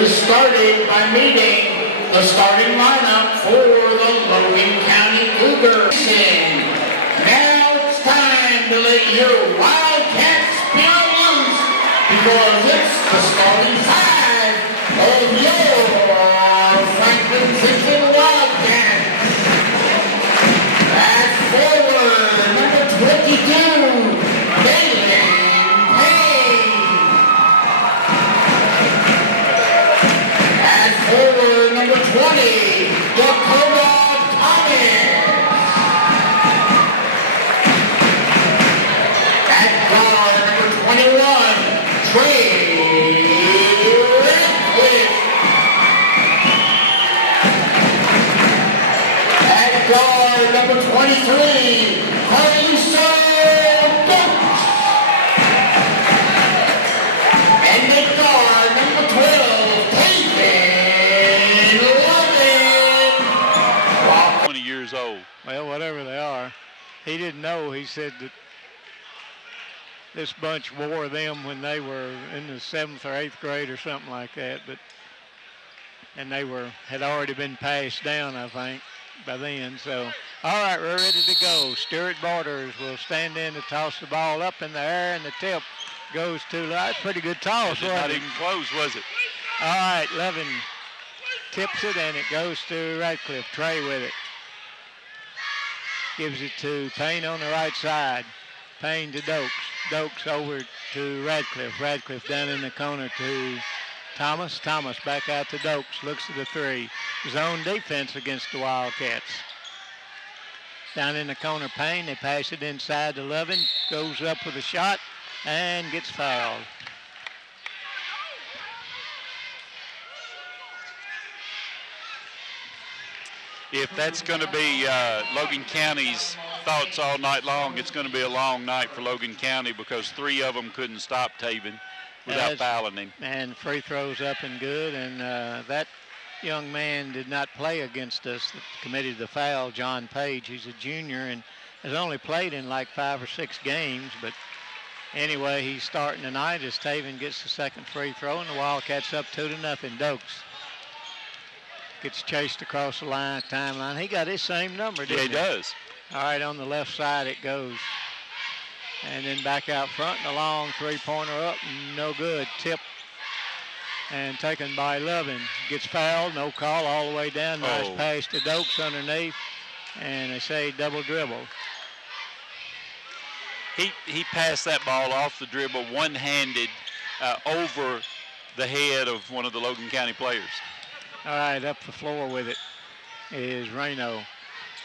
is started by meeting the starting lineup for the Logan County Cougars. Now it's time to let your Wildcats spirit loose, because it's the starting five of your Franklin Central Wildcats. At forward, number 22, Logan. Forward number 20, Dakota Thomas. At guard number 21, Trey Radcliffe. At guard number 23, Carlisa Dukes. And at guard number 12, old. Well, whatever they are. He didn't know. He said that this bunch wore them when they were in the 7th or 8th grade or something like that, and they had already been passed down, I think, by then. So, all right, we're ready to go. Stuart Borders will stand in to toss the ball up in the air, and the tip goes to That's pretty good toss. Not even close, was it? All right, Levin tips it, and it goes to Radcliffe. Trey with it. Gives it to Payne on the right side. Payne to Dokes. Dokes over to Radcliffe. Radcliffe down in the corner to Thomas. Thomas back out to Dokes. Looks at the three. Zone defense against the Wildcats. Down in the corner, Payne. They pass it inside to Lovin. Goes up with a shot and gets fouled. If that's going to be Logan County's thoughts all night long, it's going to be a long night for Logan County, because 3 of them couldn't stop Taven without fouling him. And free throws up and good, and that young man did not play against us that committed the foul, John Page. He's a junior and has only played in like 5 or 6 games, but anyway, he's starting tonight as Taven gets the second free throw, and the Wildcats up 2-0. Dokes gets chased across the timeline. He got his same number, didn't he? Yeah, he does. All right, on the left side it goes. And then back out front, and a long three-pointer up, no good. Tip and taken by Lovin. Gets fouled, no call, all the way down. Nice pass to Dokes underneath, and they say double dribble. He passed that ball off the dribble one-handed over the head of one of the Logan County players. All right, up the floor with it is Reno.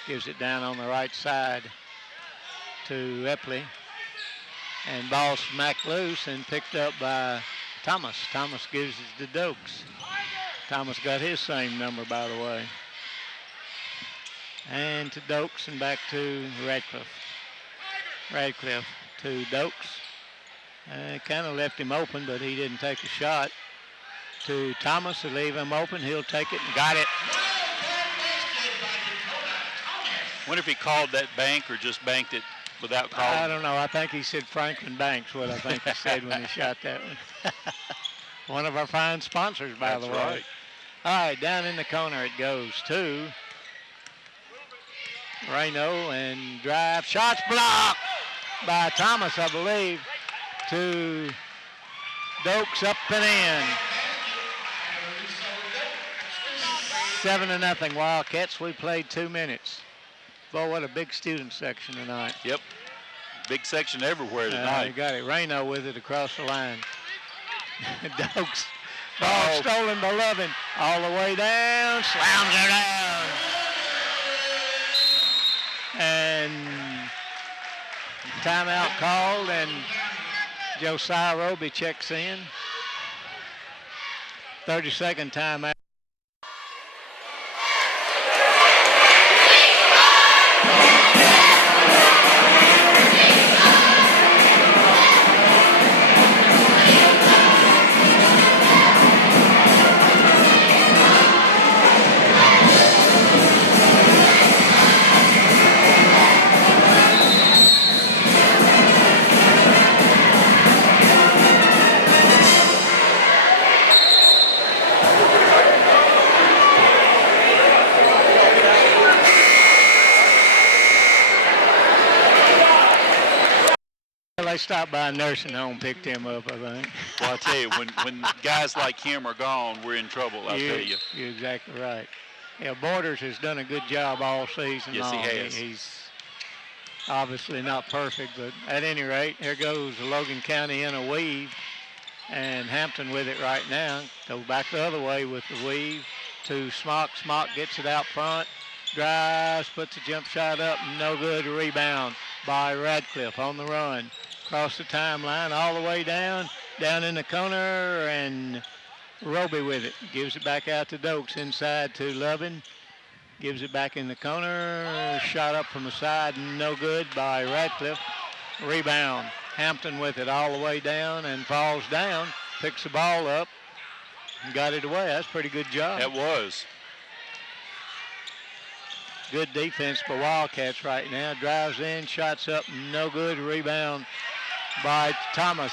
Gives it down on the right side to Epley. And ball smacked loose and picked up by Thomas. Thomas gives it to Dokes. Thomas got his same number, by the way. And to Dokes and back to Radcliffe. Radcliffe to Dokes. Kind of left him open, but he didn't take a shot. To Thomas to leave him open. He'll take it and got it. Wonder if he called that bank or just banked it without calling. I don't know. I think he said Franklin Banks, what I think he said when he shot that one. One of our fine sponsors, by the way. Right. All right, down in the corner it goes to Reno, and drive. Shots blocked by Thomas, I believe, to Dokes, up and in. 7-0 Wildcats. We played 2 minutes. Boy, what a big student section tonight. Yep. Big section everywhere tonight. You got it. Reno with it across the line. Dokes. Ball stolen by Lovin. All the way down. Slams her down. And timeout called, and Josiah Roby checks in. 30-second timeout. stopped by a nursing home, picked him up, I think. Well, I tell you, when guys like him are gone, we're in trouble, I'll tell you. You're exactly right. Yeah, Borders has done a good job all season Yes, long. he has. He's obviously not perfect, but at any rate, here goes Logan County in a weave, and Hampton with it right now. Goes back the other way with the weave to Smock. Smock gets it out front, drives, puts a jump shot up, no good. Rebound by Radcliffe on the run. Across the timeline, all the way down in the corner, and Roby with it. Gives it back out to Dokes, inside to Lovin. Gives it back in the corner. Shot up from the side, no good by Radcliffe. Rebound. Hampton with it all the way down and falls down. Picks the ball up and got it away. That's a pretty good job. That was. Good defense by Wildcats right now. Drives in, shots up, no good. Rebound by Thomas.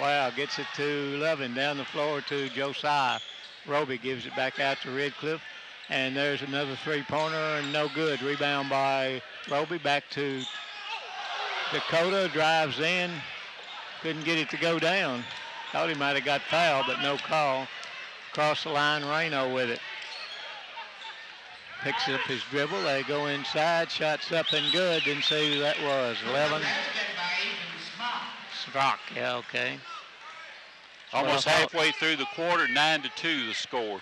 Wow, gets it to Lovin, down the floor to Josiah. Roby gives it back out to Redcliffe. And there's another three-pointer, and no good. Rebound by Roby, back to Dakota. Drives in, couldn't get it to go down. Thought he might have got fouled, but no call. Across the line, Reno with it. Picks up his dribble. They go inside. Shots up and good. Didn't see who that was. 11. Strock. Yeah, okay. Almost halfway through the quarter, 9-2 the score.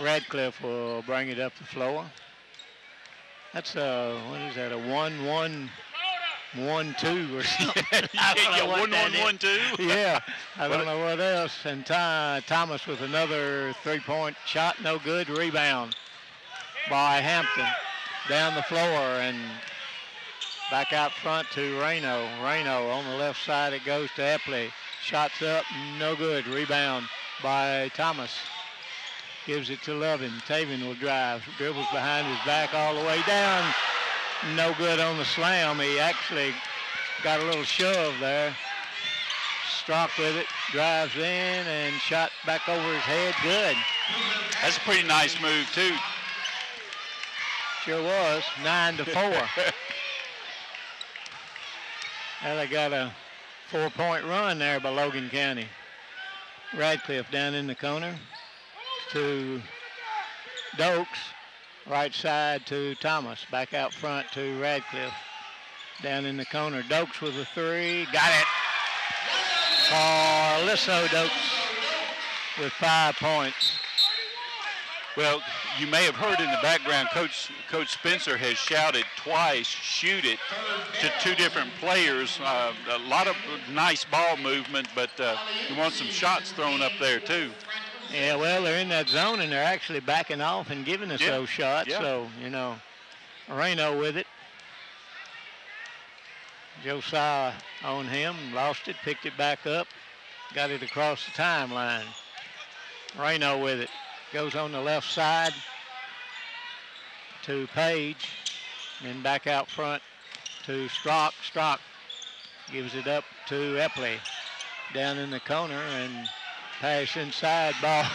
Radcliffe will bring it up the floor. That's what is that, a 1-1-1-2 or something? Yeah, 1-1-1-2. Yeah, I don't know what else. And Thomas with another three-point shot, no good. Rebound by Hampton. Down the floor and back out front to Reno. Reno on the left side, it goes to Epley. Shots up, no good. Rebound by Thomas. Gives it to Lovin. Taven will drive. Dribbles behind his back all the way down. No good on the slam. He actually got a little shove there. Strock with it. Drives in and shot back over his head. Good. That's a pretty nice move, too. Sure was. 9-4. Well, they got a 4-point run there by Logan County. Radcliffe down in the corner to Dokes. Right side to Thomas. Back out front to Radcliffe. Down in the corner. Dokes with a three. Got it. For Lisso Dokes with 5 points. Well, you may have heard in the background, Coach Spencer has shouted twice, shoot it, to two different players. A lot of nice ball movement, but he wants some shots thrown up there, too. Yeah, well, they're in that zone, and they're actually backing off and giving us those shots. Yeah. So, you know, Reno with it. Josiah on him, lost it, picked it back up, got it across the timeline. Reno with it. Goes on the left side to Page, then back out front to Strock. Strock gives it up to Epley. Down in the corner and pass inside. Ball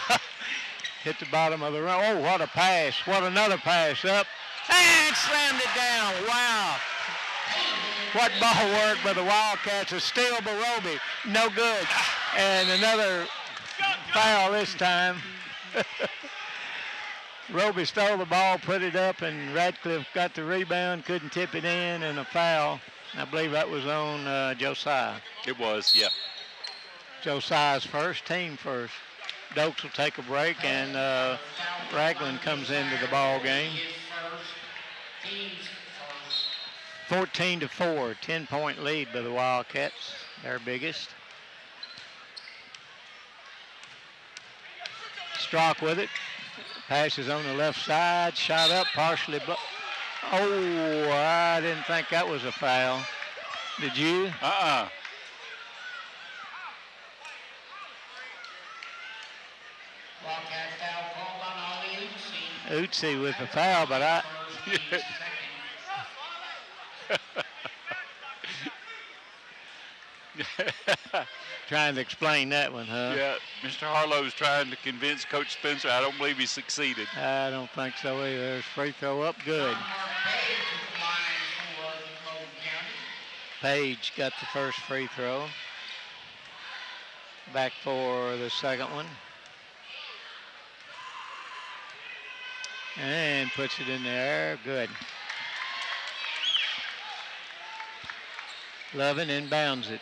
hit the bottom of the run. Oh, what a pass. What another pass up. And slammed it down. Wow. What ball work by the Wildcats. A steal by Roby. No good. And another foul this time. Roby stole the ball, put it up, and Radcliffe got the rebound, couldn't tip it in, and a foul. I believe that was on Josiah. It was, yeah. Josiah's first, team first. Dokes will take a break, and Ragland comes into the ball game. 14-4, 10-point lead by the Wildcats, their biggest. Strock with it. Passes on the left side. Shot up, partially. Oh, I didn't think that was a foul. Did you? Utsi with the foul, but I... Trying to explain that one, huh? Yeah, Mr. Harlow's trying to convince Coach Spencer. I don't believe he succeeded. I don't think so either. Free throw up, good. Page got the first free throw. Back for the second one. And puts it in the air. Good. Lovin inbounds it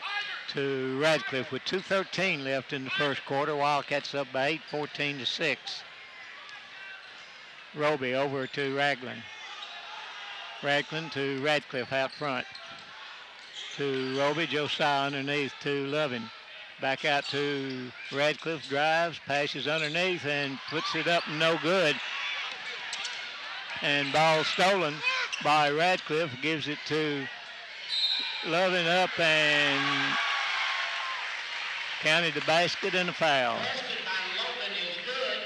to Radcliffe with 2:13 left in the first quarter. Wildcats up by 8, 14-6. Roby over to Ragland. Ragland to Radcliffe out front. To Roby, Josiah underneath to Lovin. Back out to Radcliffe, drives, passes underneath and puts it up, no good. And ball stolen by Radcliffe, gives it to Lovin up and counted the basket and a foul. Basket by Logan is good.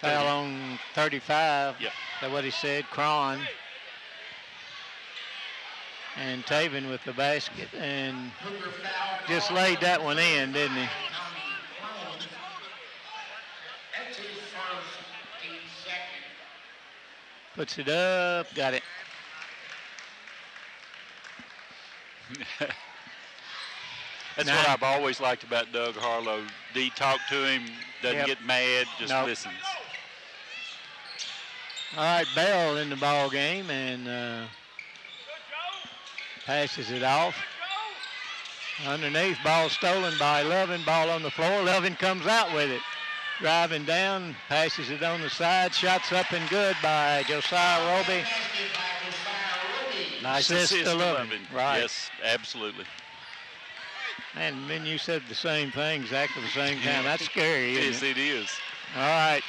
Foul on 35. Yep. That's what he said, Cron. And Taven with the basket and Cougar foul. just laid that one in, didn't he? That's his first, team second. Puts it up, got it. That's Nah. what I've always liked about Doug Harlow. D talk to him, doesn't Yep. get mad, just Nope. listens. All right, Bell in the ball game and passes it off. Underneath, ball stolen by Lovin. Ball on the floor. Lovin comes out with it. Driving down, passes it on the side. Shots up and good by Josiah Roby. Basket by Josiah Roby. Nice Assist assist to to Lovin. Lovin. Right. Yes, absolutely. And then you said the same thing exactly the same time. That's scary, isn't Yes, it? it is. All right,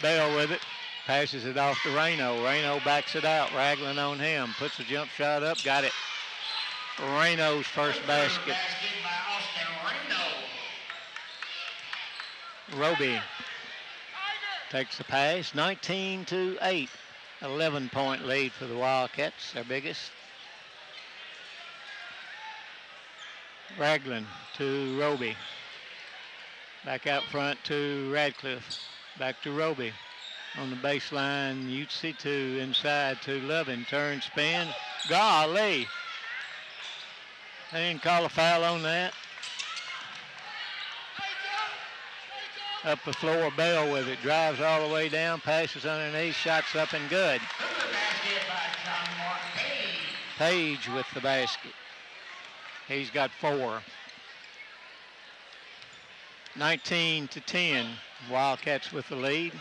Bell with it. Passes it off to Reno. Reno backs it out. Ragland on him. Puts a jump shot up. Got it. Reno's first basket. Basket by Austin Reno. Roby takes the pass. 19-8. 11-point lead for the Wildcats, their biggest. Ragland to Roby. Back out front to Radcliffe. Back to Roby. On the baseline, Utsi to inside to Lovin. Turn, spin. Golly. They didn't call a foul on that. Up the floor, Bell with it. Drives all the way down, passes underneath, shots up and good. Cougar basket by John Mark Page. Page with the basket. He's got 4. 19-10. Wildcats with the lead.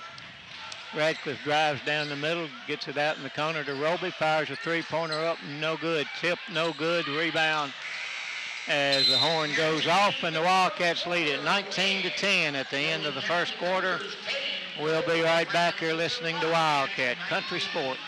Radcliffe drives down the middle, gets it out in the corner to Roby, fires a three-pointer up, no good. Tip, no good. Rebound as the horn goes off, and the Wildcats lead it 19-10 at the end of the first quarter. We'll be right back here listening to Wildcat Country Sports.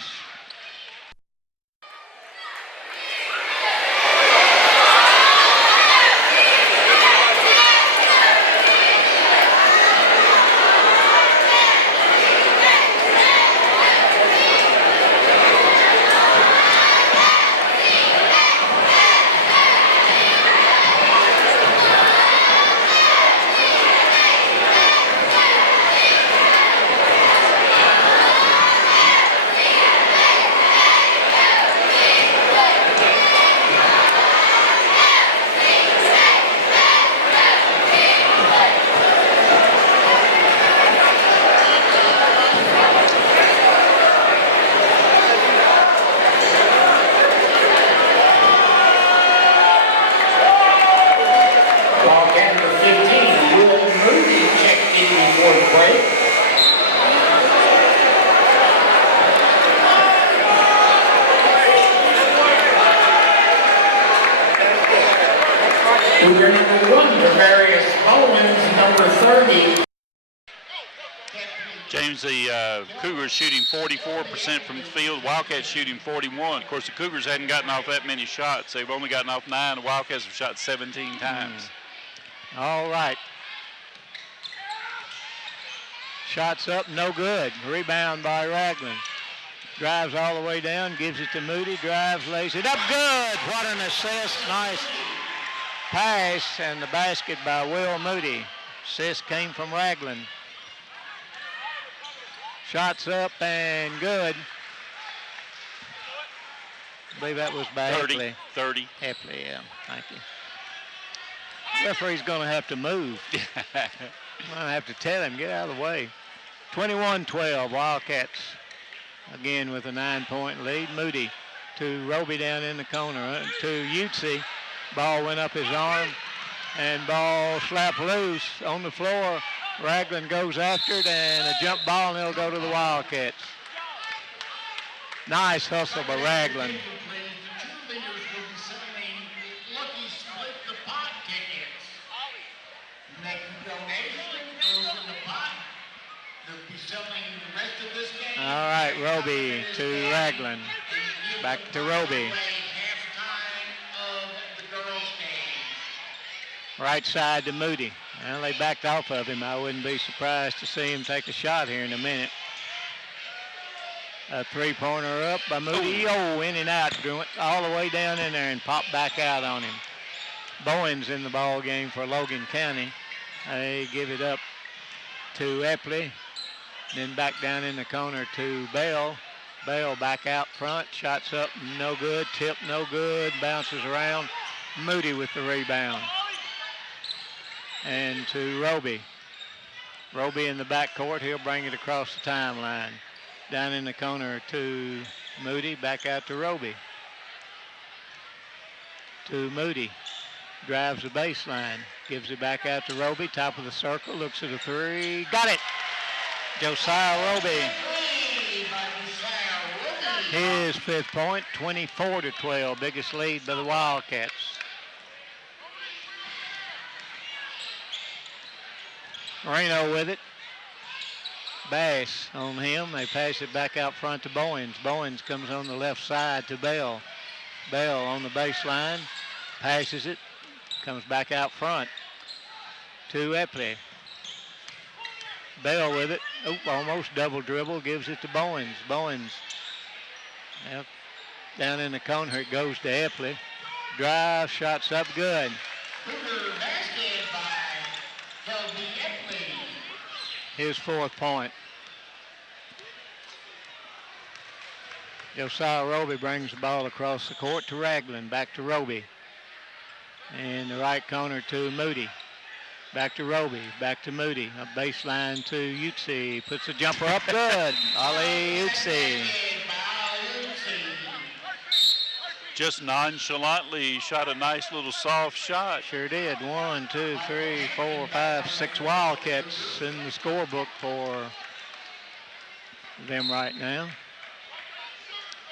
Wildcat number 15, Will Moody checked in before the break. Cougar number 1, Demarius Owens, number 30. James, the Cougars shooting 44% from the field. Wildcats shooting 41. Of course, the Cougars hadn't gotten off that many shots. They've only gotten off 9. The Wildcats have shot 17 times. All right. Shots up, no good. Rebound by Ragland. Drives all the way down, gives it to Moody. Drives, lays it up, good. What an assist. Nice pass, and the basket by Will Moody. Assist came from Ragland. Shots up and good. I believe that was by 30. Epley. 30. Epley, yeah. Thank you. Referee's going to have to move. I'm going to have to tell him, get out of the way. 21-12, Wildcats again with a 9-point lead. Moody to Roby down in the corner to Utsi. Ball went up his arm and ball slapped loose on the floor. Ragland goes after it and a jump ball and it'll go to the Wildcats. Nice hustle by Ragland. All right, Roby to Ragland. Back to Roby. Right side to Moody. Well, they backed off of him. I wouldn't be surprised to see him take a shot here in a minute. A three-pointer up by Moody. Oh, in and out. All the way down in there and popped back out on him. Bowen's in the ball game for Logan County. They give it up to Epley. Then back down in the corner to Bell. Bell back out front. Shots up, no good. Tip, no good. Bounces around. Moody with the rebound. And to Roby. Roby in the backcourt. He'll bring it across the timeline. Down in the corner to Moody. Back out to Roby. To Moody. Drives the baseline. Gives it back out to Roby. Top of the circle. Looks at a three. Got it! Josiah Roby. His 5th point. 24-12. Biggest lead by the Wildcats. Moreno with it. Bass on him. They pass it back out front to Bowens. Bowens comes on the left side to Bell. Bell on the baseline. Passes it. Comes back out front to Epley. Bell with it. Oh, almost double dribble. Gives it to Bowens. Bowens. Yep. Down in the corner it goes to Epley. Drive. Shots up good. His 4th point. Josiah Roby brings the ball across the court to Ragland. Back to Roby. In the right corner to Moody. Back to Roby. Back to Moody. A baseline to Utsi. Puts a jumper up good. Ali Utsi. Just nonchalantly shot a nice little soft shot. Sure did. 1, 2, 3, 4, 5, 6 Wildcats in the scorebook for them right now.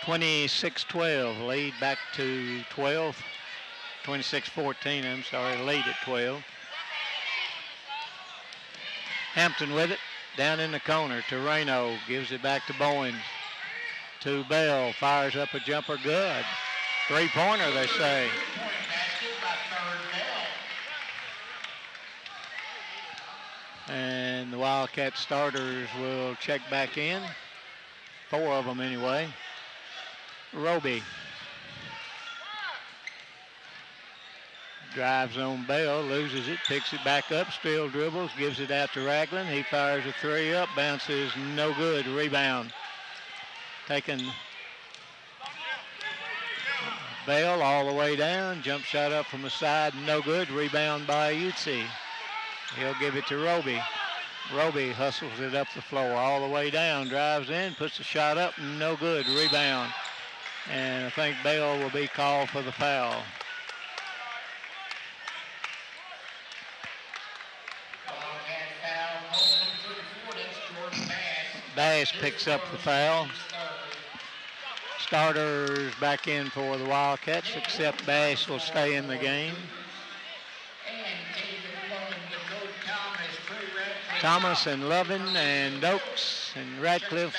26-12. Lead back to 12. 26-14, I'm sorry. Lead at 12. Hampton with it. Down in the corner to Reno. Gives it back to Bowens. To Bell. Fires up a jumper. Good. Three-pointer, they say. And the Wildcat starters will check back in. 4 of them anyway. Roby. Drives on Bell, loses it, picks it back up, still dribbles, gives it out to Ragland. He fires a 3 up, bounces, no good. Rebound. Taken Bell all the way down. Jump shot up from the side, no good. Rebound by Utsi. He'll give it to Roby. Roby hustles it up the floor all the way down. Drives in, puts the shot up, no good. Rebound. And I think Bell will be called for the foul. Bass picks up the foul. Starters back in for the Wildcats, except Bass will stay in the game. Thomas and Lovin and Dokes and Radcliffe.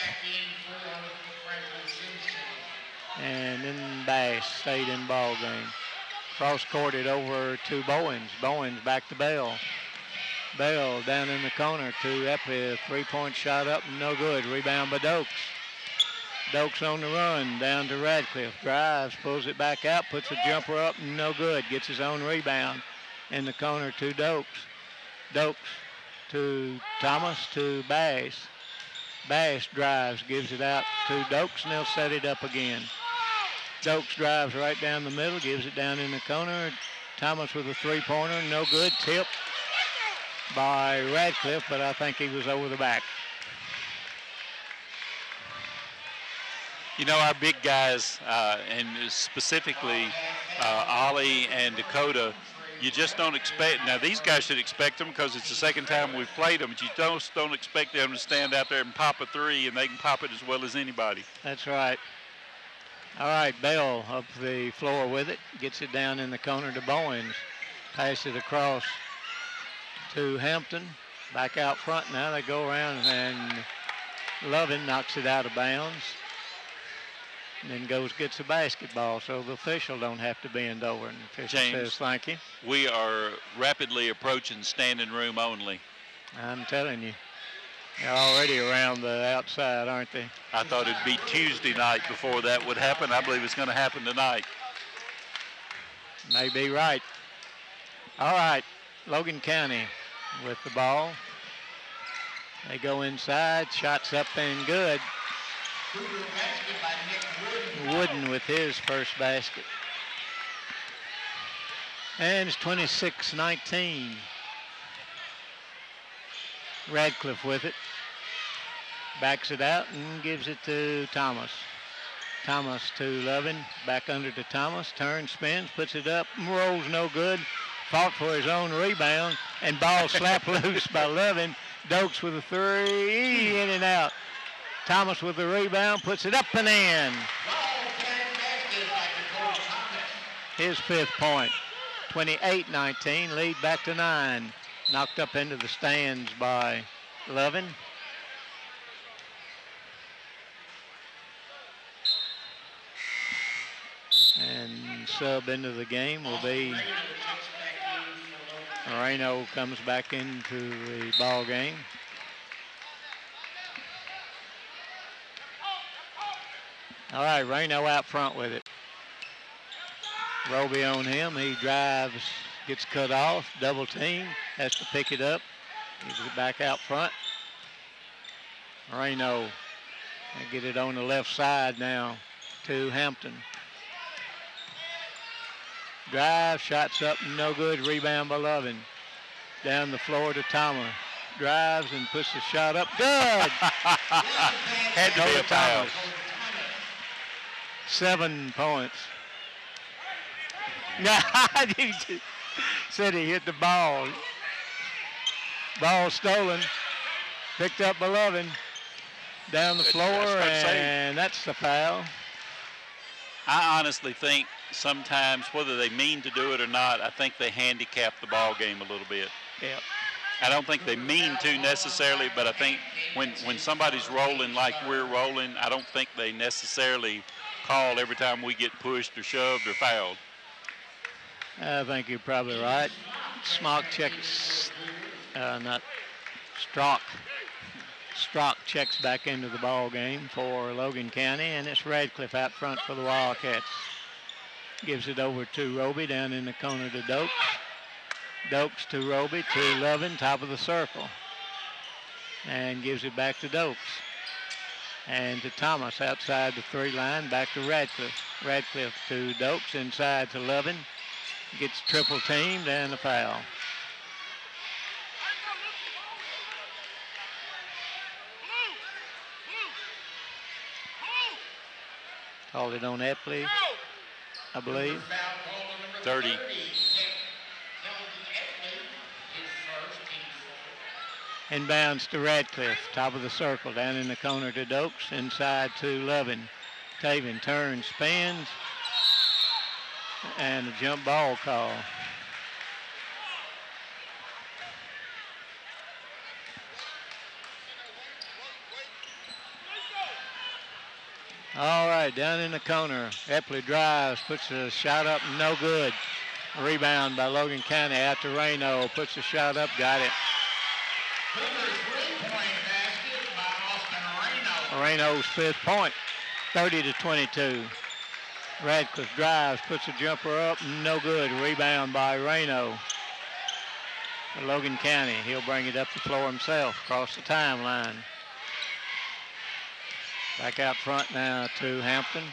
And then Bass stayed in ball game. Cross-courted over to Bowens. Bowens back to Bell. Bell down in the corner to Epley. 3-point shot up, no good. Rebound by Dokes. Dokes on the run, down to Radcliffe. Drives, pulls it back out, puts a jumper up, no good. Gets his own rebound in the corner to Dokes. Dokes to Thomas to Bass. Bass drives, gives it out to Dokes, and they'll set it up again. Dokes drives right down the middle, gives it down in the corner. Thomas with a three-pointer, no good. Tip by Radcliffe, but I think he was over the back. You know, our big guys, and specifically Ollie and Dakota, you just don't expect. Now, these guys should expect them because it's the second time we've played them, but you don't expect them to stand out there and pop a three, and they can pop it as well as anybody. That's right. All right, Bell up the floor with it. Gets it down in the corner to Bowens. Pass it across to Hampton. Back out front now. They go around, and Lovin knocks it out of bounds. And then gets a basketball, so the official don't have to bend over. And the official says thank you. We are rapidly approaching standing room only. I'm telling you. They're already around the outside, aren't they? I thought it'd be Tuesday night before that would happen. I believe it's going to happen tonight. May be right. All right, Logan County with the ball. They go inside, shots up and good. Wooden with his first basket. And it's 26-19. Radcliffe with it. Backs it out and gives it to Thomas. Thomas to Lovin. Back under to Thomas. Turns, spins, puts it up. Rolls no good. Fought for his own rebound. And ball slapped loose by Lovin. Dokes with a three. In and out. Thomas with the rebound. Puts it up and in. His fifth point. 28-19. Lead back to 9. Knocked up into the stands by Lovin. And sub into the game will be Moreno. Comes back into the ball game. All right, Reno out front with it. Roby on him. He drives, gets cut off, double team, has to pick it up. Gives it back out front. Reno get it on the left side now to Hampton. Drive, shots up, no good. Rebound by Lovin. Down the floor to Thomas. Drives and puts the shot up. Good! Had to be a foul. 7 points. No, he said he hit the ball. Ball stolen. Picked up by Lovin. Down the floor, and that's the foul. I honestly think sometimes, whether they mean to do it or not, I think they handicap the ball game a little bit. Yep. I don't think they mean to necessarily, but I think when somebody's rolling like we're rolling, I don't think they necessarily call every time we get pushed or shoved or fouled. I think you're probably right. Smock checks, not Strock. Strock checks back into the ball game for Logan County, and it's Radcliffe out front for the Wildcats. Gives it over to Roby down in the corner to Dokes. Dokes to Roby to Lovin, top of the circle. And gives it back to Dokes. And to Thomas outside the three line, back to Radcliffe. Radcliffe to Dokes, inside to Lovin. Gets triple teamed and a foul. Called it on Epley, I believe. 30. Inbounds to Radcliffe, top of the circle, down in the corner to Dokes, inside to Lovin. Taven turns, spins, and a jump ball call. All right, down in the corner, Epley drives, puts a shot up, no good. Rebound by Logan County out to Reno, puts a shot up, got it. Reno's fifth point, 30-22. Radcliffe drives, puts a jumper up, no good. Rebound by Reno. Logan County, he'll bring it up the floor himself, across the timeline. Back out front now to Hampton.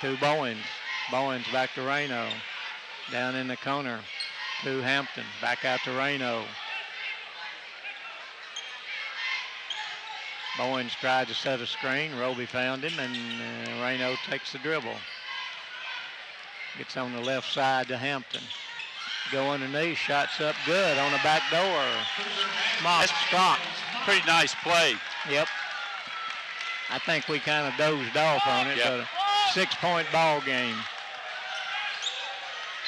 to Bowens. Bowens back to Reno. Down in the corner to Hampton. Back out to Reno. Bowens tried to set a screen. Roby found him, and Reno takes the dribble. Gets on the left side to Hampton. Go underneath, shots up good on the back door. Stop. Pretty nice play. Yep. I think we kind of dozed off on it, but a 6-point ball game.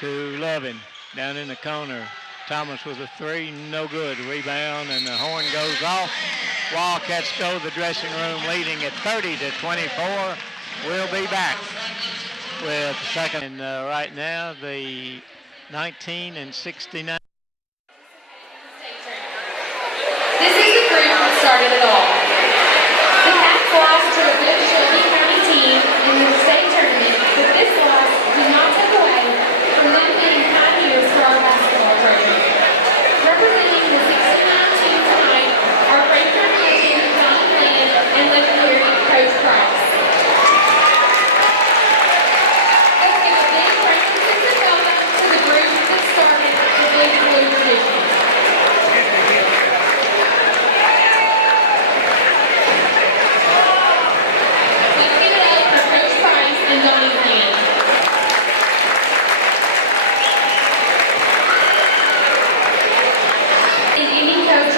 To Lovin, down in the corner. Thomas with a three, no good. Rebound, and the horn goes off. Wildcats go to the dressing room leading at 30-24. We'll be back with the second. And right now, the 19 and 69. This is the group that started it all. The Cats lost to a good Shelby County team in the state tournament, but this loss did not take away from them being pioneers for our basketball program. Representing the 69 team tonight are Franklin legend Tom Lynn and legendary Coach Price. Let's give a big Franklin welcome to the group that started the Big Blue tradition.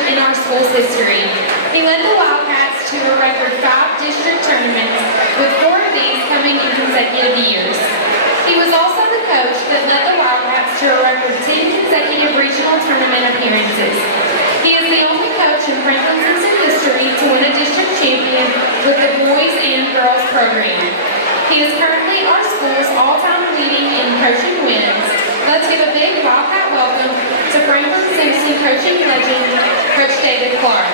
In our school's history. He led the Wildcats to a record 5 district tournaments, with 4 of these coming in consecutive years. He was also the coach that led the Wildcats to a record 10 consecutive regional tournament appearances. He is the only coach in Franklin Simpson history to win a district champion with the boys and girls program. He is currently our school's all-time leading in coaching wins. Let's give a big Wildcat welcome to Franklin Simpson coaching legend, Coach David Clark.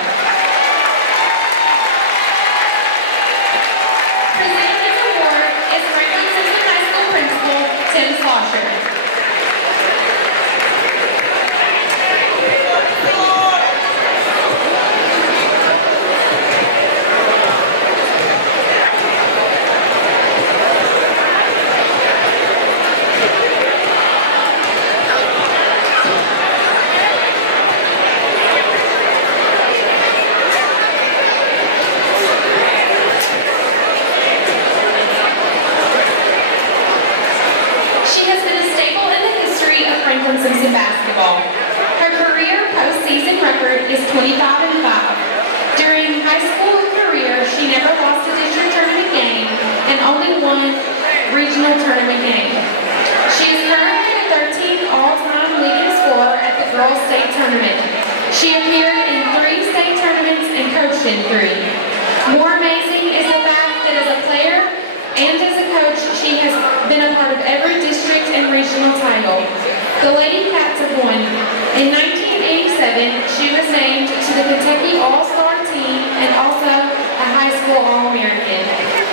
Presenting this award is Franklin Simpson High School Principal, Tim Slosher. Simpson basketball. Her career postseason record is 25-5. During high school career, she never lost a district tournament game and only one regional tournament game. She is currently the 13th all-time leading scorer at the girls' state tournament. She appeared in 3 state tournaments and coached in 3. More amazing is the fact that as a player and as a coach, she has been a part of every district and regional title. The Lady Cats have won. In 1987, she was named to the Kentucky All-Star team and also a high school All-American.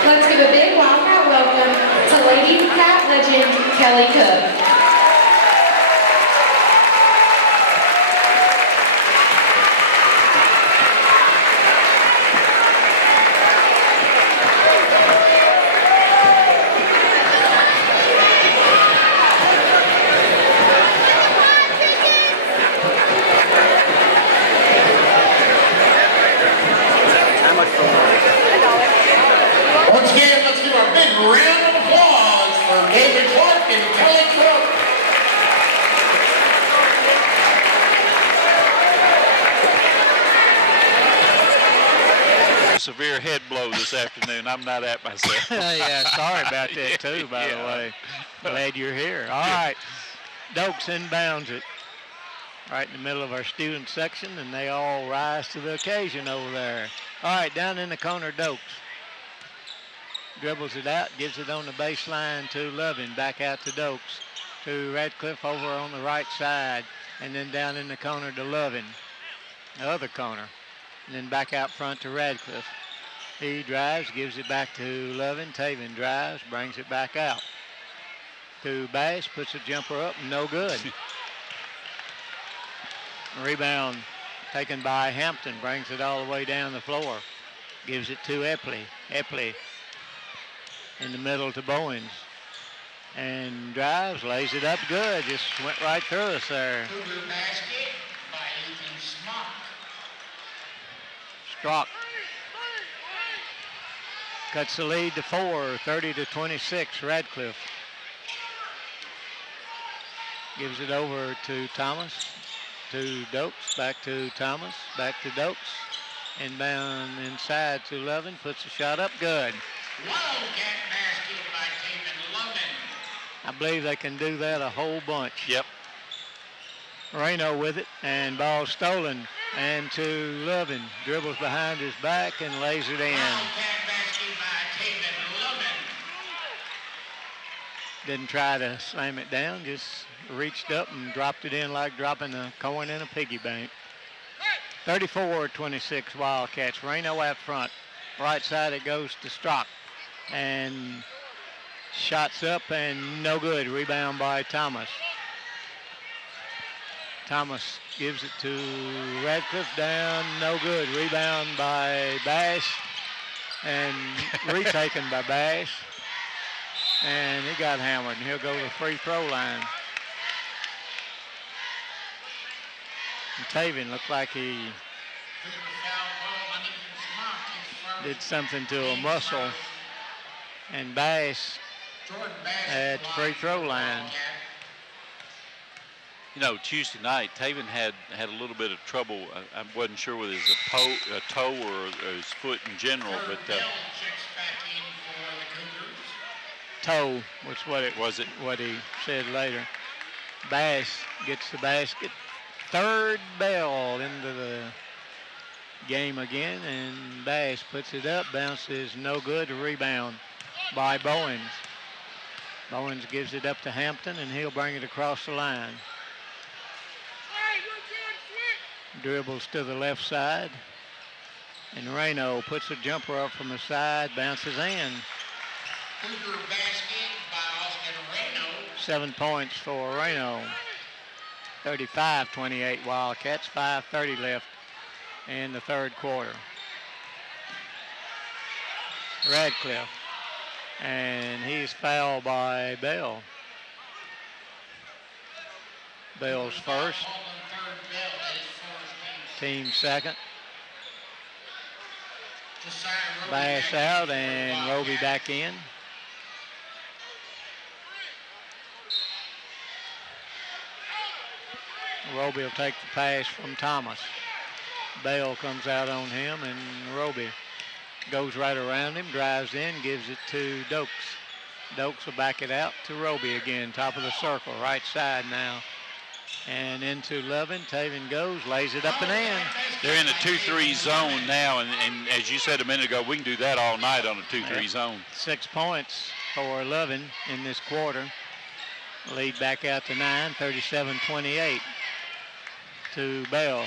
Let's give a big Wildcat welcome to Lady Cat legend Kelly Cook. Once again, let's give a big round of applause for David Clark and Kelly Cook. Severe head blow this afternoon. I'm not at myself. Yeah, sorry about that too, by the way. Glad you're here. All right. Dokes inbounds it right in the middle of our student section, and they all rise to the occasion over there. All right, down in the corner, Dokes. Dribbles it out, gives it on the baseline to Lovin, back out to Dokes, to Radcliffe over on the right side, and then down in the corner to Lovin, the other corner, and then back out front to Radcliffe. He drives, gives it back to Lovin. Taven drives, brings it back out to Bass, puts a jumper up, no good. Rebound taken by Hampton, brings it all the way down the floor, gives it to Epley. Epley in the middle to Bowens. And drives, lays it up good. Just went right through us there. Cougar basket by Ethan Strock cuts the lead to 4, 30-26, Radcliffe. Gives it over to Thomas, to Dokes, back to Thomas, back to Dokes. Inbound inside to Lovin, puts the shot up, good. Wildcat basket by David Logan. I believe they can do that a whole bunch. Yep. Reno with it, and ball stolen. And to Lovin, dribbles behind his back and lays it in. Wildcat basket by David Logan. Didn't try to slam it down, just reached up and dropped it in like dropping a coin in a piggy bank. 34-26 Wildcats. Reno out front. Right side it goes to Strock. And shots up and no good. Rebound by Thomas. Thomas gives it to Radcliffe, down, no good. Rebound by Bash and retaken by Bash. And he got hammered and he'll go to the free throw line. And Taven looked like he did something to a muscle. And Bass at the free throw line. You know, Tuesday night, Taven had a little bit of trouble. I wasn't sure whether it was a toe or his foot in general, but toe was what it was. It what he said later. Bass gets the basket. Third bell into the game again, and Bass puts it up, bounces, no good. Rebound by Bowens. Bowens gives it up to Hampton, and he'll bring it across the line. Dribbles to the left side, and Reno puts a jumper up from the side, bounces in. Cougar basket by Austin Reno. 7 points for Reno. 35-28 Wildcats, 5:30 left in the third quarter. Radcliffe, and he's fouled by Bell. Bell's first, team second. Bass out and Roby back in. Roby will take the pass from Thomas. Bell comes out on him, and Roby goes right around him, drives in, gives it to Dokes. Dokes will back it out to Roby again, top of the circle, right side now. And into Lovin. Taven goes, lays it up and in. They're in a 2-3 zone now, and as you said a minute ago, we can do that all night on a 2-3 zone. 6 points for Lovin in this quarter. Lead back out to 9, 37-28 to Bell.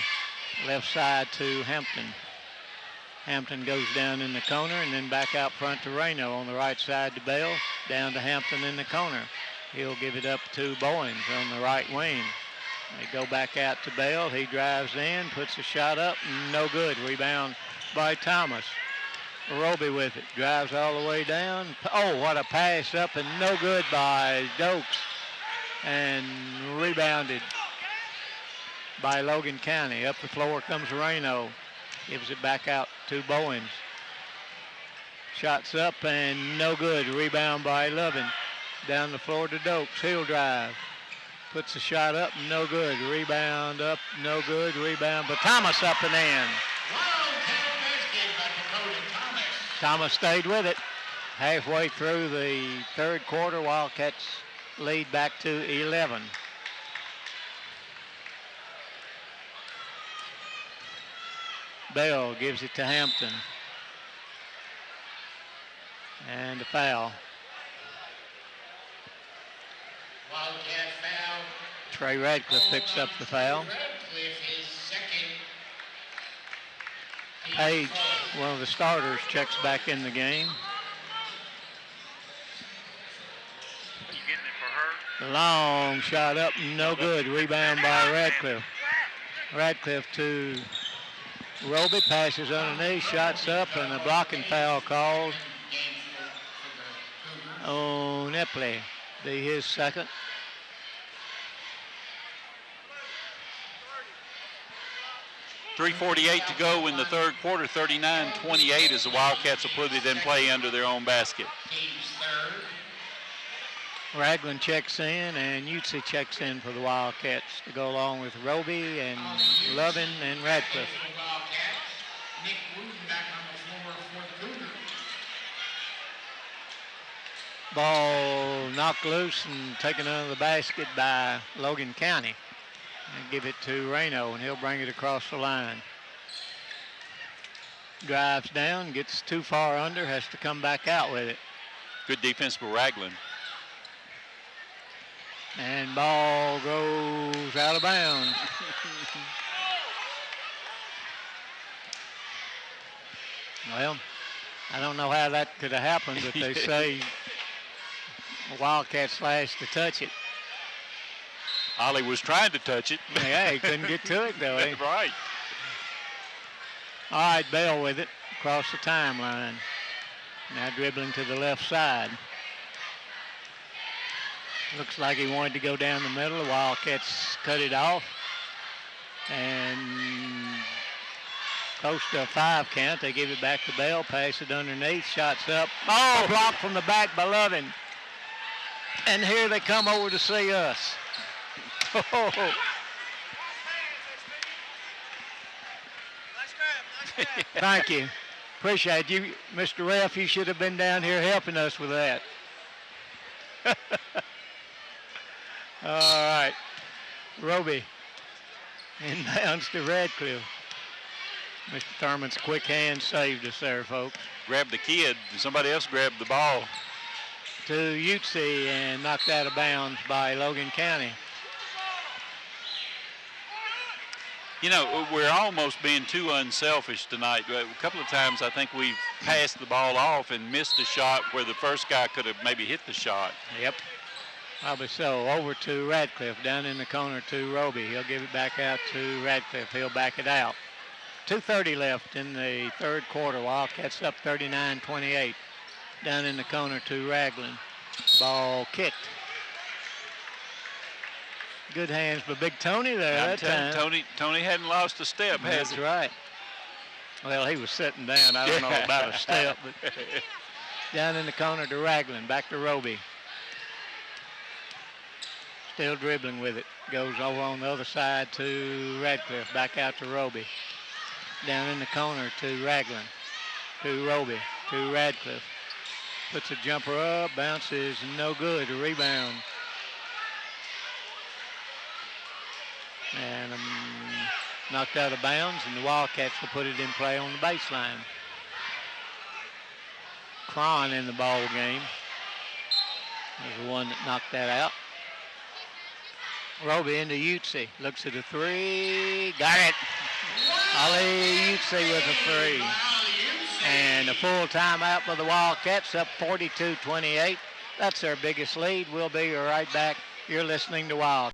Left side to Hampton. Hampton goes down in the corner and then back out front to Reno on the right side to Bell. Down to Hampton in the corner. He'll give it up to Bowens on the right wing. They go back out to Bell. He drives in, puts a shot up, no good. Rebound by Thomas. Roby with it, drives all the way down. Oh, what a pass up and no good by Dokes. And rebounded by Logan County. Up the floor comes Reno. Gives it back out to Bowens. Shots up and no good. Rebound by Lovin. Down the floor to Dokes. He'll drive. Puts a shot up, no good. Rebound up, no good. Rebound, but Thomas up and in. Thomas stayed with it. Halfway through the third quarter, Wildcats lead back to 11. Bell gives it to Hampton. And a foul. Wildcat foul. Trey Radcliffe picks up the foul. Radcliffe is second. Page, one of the starters, checks back in the game. Long shot up, no good. Rebound by Radcliffe. Radcliffe to Roby, passes underneath, shots up, and a blocking foul called Oneple be his second. .348 to go in the third quarter. 39-28 as the Wildcats will put it in play under their own basket. Ragland checks in and Utsi checks in for the Wildcats to go along with Roby and Lovin and Radcliffe. Ball knocked loose and taken under the basket by Logan County. And give it to Reno, and he'll bring it across the line. Drives down, gets too far under, has to come back out with it. Good defense for Ragland. And ball goes out of bounds. Well, I don't know how that could have happened, but they say the Wildcats slashed to touch it. Ollie was trying to touch it. Yeah, he couldn't get to it, though. Right. All right, Bell with it across the timeline. Now dribbling to the left side. Looks like he wanted to go down the middle. The Wildcats cut it off. And close to a 5 count. They give it back to Bell. Pass it underneath. Shots up. Oh, blocked from the back by Lovin. And here they come over to see us. Oh. Thank you. Appreciate you. Mr. Ref, you should have been down here helping us with that. All right. Roby inbounds to Radcliffe. Mr. Thurman's quick hand saved us there, folks. Grabbed the kid. Somebody else grabbed the ball. To Utsi and knocked out of bounds by Logan County. You know, we're almost being too unselfish tonight. A couple of times I think we've passed the ball off and missed a shot where the first guy could have maybe hit the shot. Yep. Probably so. Over to Radcliffe, down in the corner to Roby. He'll give it back out to Radcliffe. He'll back it out. 2:30 left in the third quarter. Wildcats up 39-28. Down in the corner to Ragland. Ball kicked. Good hands by Big Tony there that time. Tony hadn't lost a step, has That's he? right. Well, he was sitting down. I don't know about a step, but down in the corner to Ragland. Back to Roby. Still dribbling with it. Goes over on the other side to Radcliffe. Back out to Roby. Down in the corner to Ragland. To Roby. To Radcliffe. Puts a jumper up. Bounces. No good. A rebound. And knocked out of bounds, and the Wildcats will put it in play on the baseline. Cron in the ball game is the one that knocked that out. Roby into Utsi. Looks at a 3. Got it. Ali Utsi with a 3. And a full timeout for the Wildcats, up 42-28. That's their biggest lead. We'll be right back. You're listening to Wild.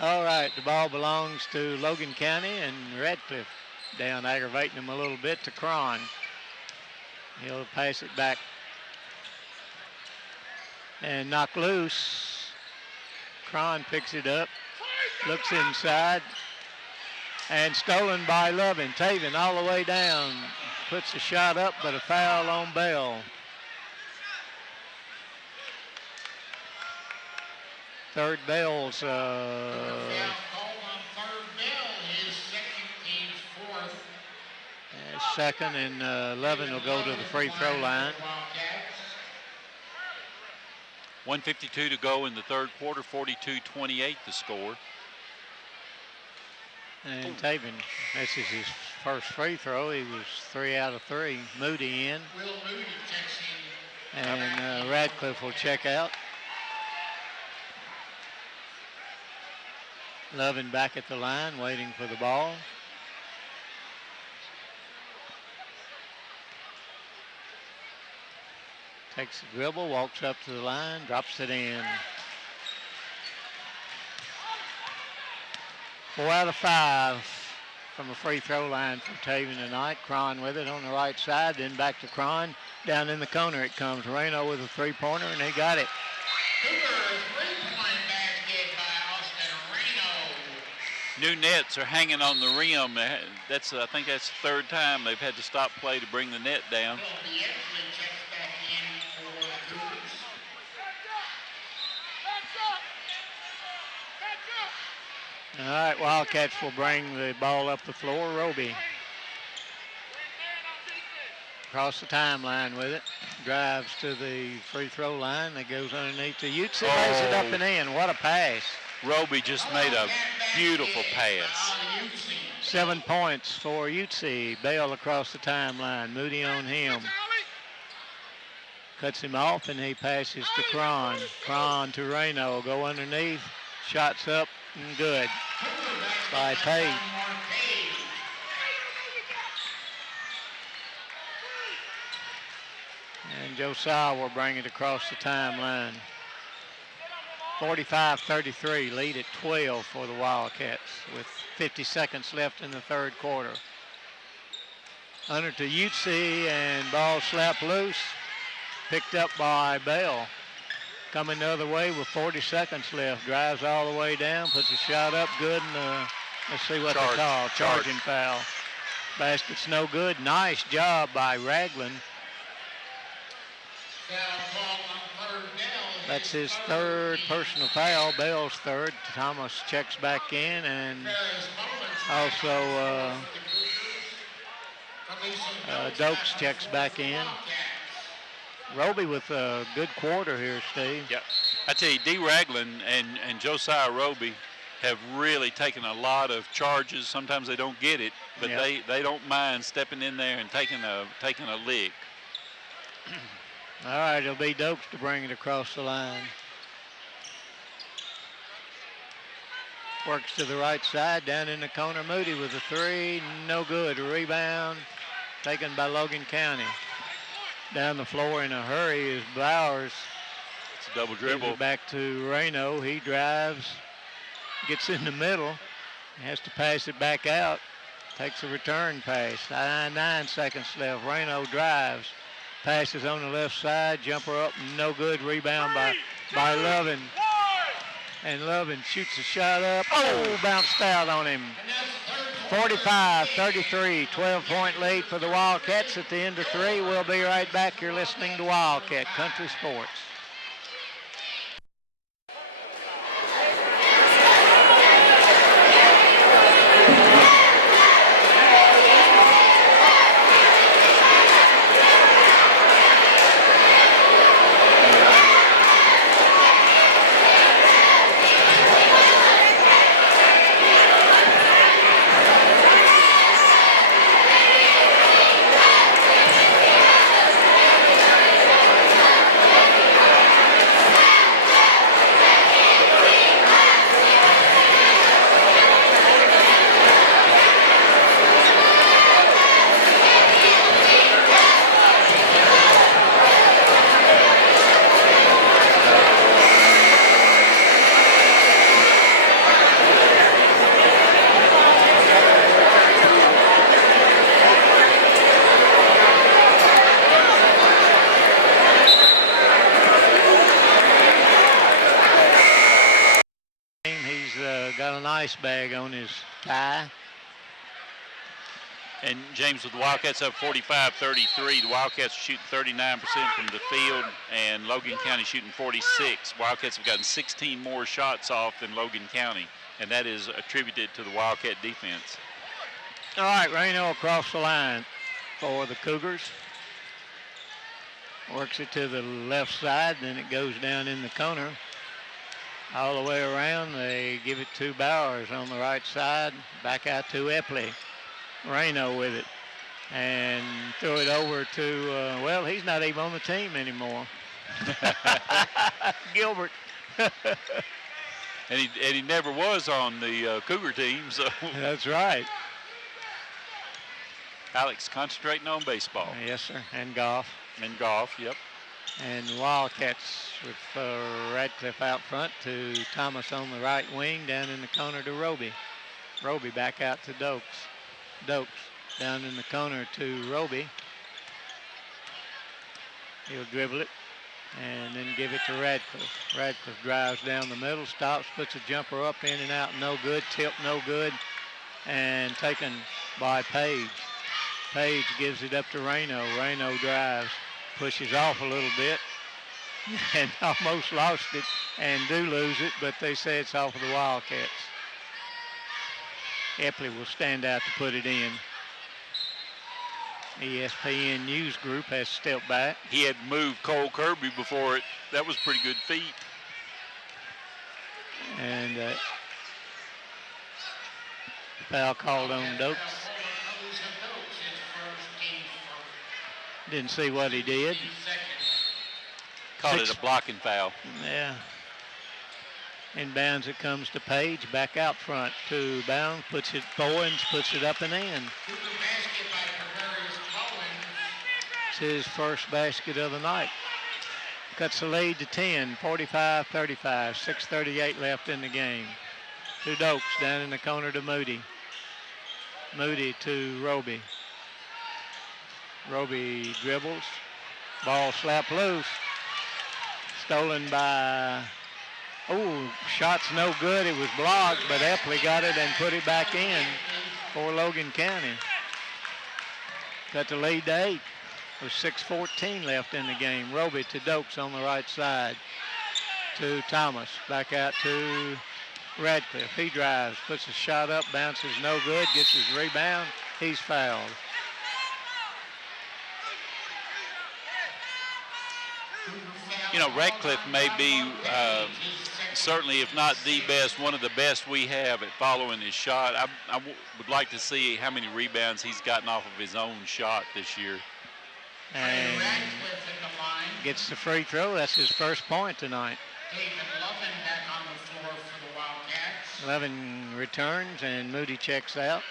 All right, the ball belongs to Logan County, and Radcliffe down aggravating him a little bit to Cron. He'll pass it back and knock loose. Cron picks it up, looks inside, and stolen by Lovin. Taven all the way down, puts a shot up, but a foul on Bell. Third Bell's Foul call on third Bell, his second, team's fourth. second, and Lovin will go to the free throw line. 1:52 to go in the third quarter, 42-28 the score. And Taven, this is his first free throw. He was 3 out of 3. Moody in. Will Moody checks in. And Radcliffe will check out. Lovin back at the line, waiting for the ball. Takes the dribble, walks up to the line, drops it in. 4 out of 5 from a free throw line for Taven tonight. Cron with it on the right side, then back to Cron. Down in the corner it comes. Reno with a three-pointer, and they got it. Cougar, three-point basket by Austin Reno. New nets are hanging on the rim. I think that's the third time they've had to stop play to bring the net down. Colby Exley checks back in for the Cougars. All right, Wildcats will bring the ball up the floor. Roby across the timeline with it. Drives to the free throw line. That goes underneath to Utsi. Lays it up and in. What a pass. Roby just made a beautiful pass. 7 points for Utsi. Bell across the timeline. Moody on him. Cuts him off, and he passes to Cron. Cron to Reno. Go underneath. Shots up and good by Page. And Josiah will bring it across the timeline. 45-33, lead at 12 for the Wildcats with 50 seconds left in the third quarter. Under to Utsi, and ball slapped loose. Picked up by Bell. Coming the other way with 40 seconds left. Drives all the way down, puts a shot up, good, and let's see what they call. Charging foul. Basket's no good. Nice job by Ragland. That's his third personal foul. Bell's third. Thomas checks back in, and also Dokes checks back in. Roby with a good quarter here, Steve. Yeah, I tell you, D. Ragland and Josiah Roby have really taken a lot of charges. Sometimes they don't get it, but they don't mind stepping in there and taking a lick. All right, it'll be Dokes to bring it across the line. Works to the right side, down in the corner. Moody with a three, no good. A rebound taken by Logan County. Down the floor in a hurry is Bowers. It's a double dribble. Back to Reno. He drives, gets in the middle, has to pass it back out. Takes a return pass. 9 seconds left. Reno drives. Passes on the left side. Jumper up, no good. Rebound by Lovin. And Lovin shoots a shot up. Oh, bounced out on him. 45-33, 12-point lead for the Wildcats at the end of 3. We'll be right back. You're listening to Wildcat Country Sports. ice bag on his tie. And James, with the Wildcats up 45-33, the Wildcats are shooting 39% from the field, and Logan County shooting 46. Wildcats have gotten 16 more shots off than Logan County, and that is attributed to the Wildcat defense. All right, Reno across the line for the Cougars. Works it to the left side, then it goes down in the corner. All the way around, they give it to Bowers on the right side. Back out to Epley. Reno with it. And throw it over to, well, he's not even on the team anymore. Gilbert. And he never was on the Cougar team, so. That's right. Alex concentrating on baseball. Yes, sir, and golf. And golf, yep. And Wildcats with Radcliffe out front to Thomas on the right wing, down in the corner to Roby. Roby back out to Dokes. Dokes down in the corner to Roby. He'll dribble it and then give it to Radcliffe. Radcliffe drives down the middle, stops, puts a jumper up, in and out, no good. Tip, no good. And taken by Page. Page gives it up to Reno. Reno drives, pushes off a little bit, and almost lost it and do lose it, but they say it's off of the Wildcats. Epley will stand out to put it in. ESPN News Group has stepped back. He had moved Cole Kirby before it. That was pretty good feat. And foul called on Dokes. Didn't see what he did. Called it a blocking foul. Yeah. Inbounds it comes to Page, back out front to Bounds, puts it Bowens, puts it up and in. It's his first basket of the night. Cuts the lead to 10, 45-35, 6:38 left in the game. To Dokes, down in the corner to Moody. Moody to Roby. Roby dribbles. Ball slapped loose. Stolen by, shot's no good. It was blocked, but Epley got it and put it back in for Logan County. Got the lead to 8 with 6:14 left in the game. Roby to Dokes on the right side. To Thomas. Back out to Radcliffe. He drives, puts a shot up, bounces no good, gets his rebound. He's fouled. You know, Radcliffe may be certainly, if not the best, one of the best we have at following his shot. I would like to see how many rebounds he's gotten off of his own shot this year. And gets the free throw. That's his first point tonight. David Logan back on the floor for the Wildcats. Levin returns and Moody checks out.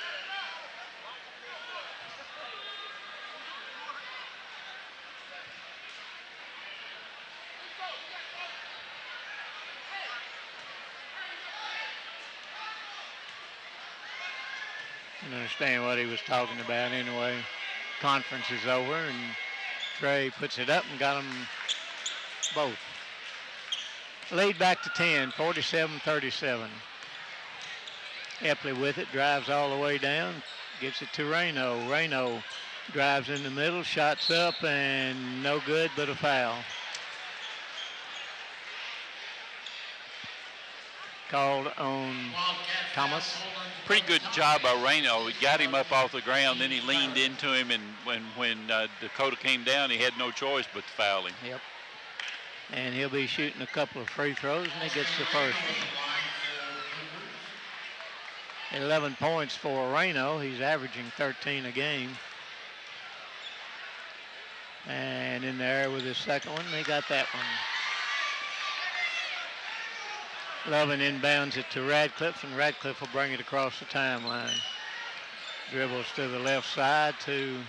I understand what he was talking about anyway. Conference is over and Trey puts it up and got them both. Lead back to 10, 47-37. Epley with it, drives all the way down, gives it to Reno. Reno drives in the middle, shots up, and no good but a foul. Called on Thomas. Pretty good job by Reno. He got him up off the ground, then he leaned into him, and when Dakota came down, he had no choice but to foul him. Yep. And he'll be shooting a couple of free throws, and he gets the first one. 11 points for Reno. He's averaging 13 a game. And in there with his second one, he got that one. Lovin inbounds it to Radcliffe, and Radcliffe will bring it across the timeline. Dribbles to the left side to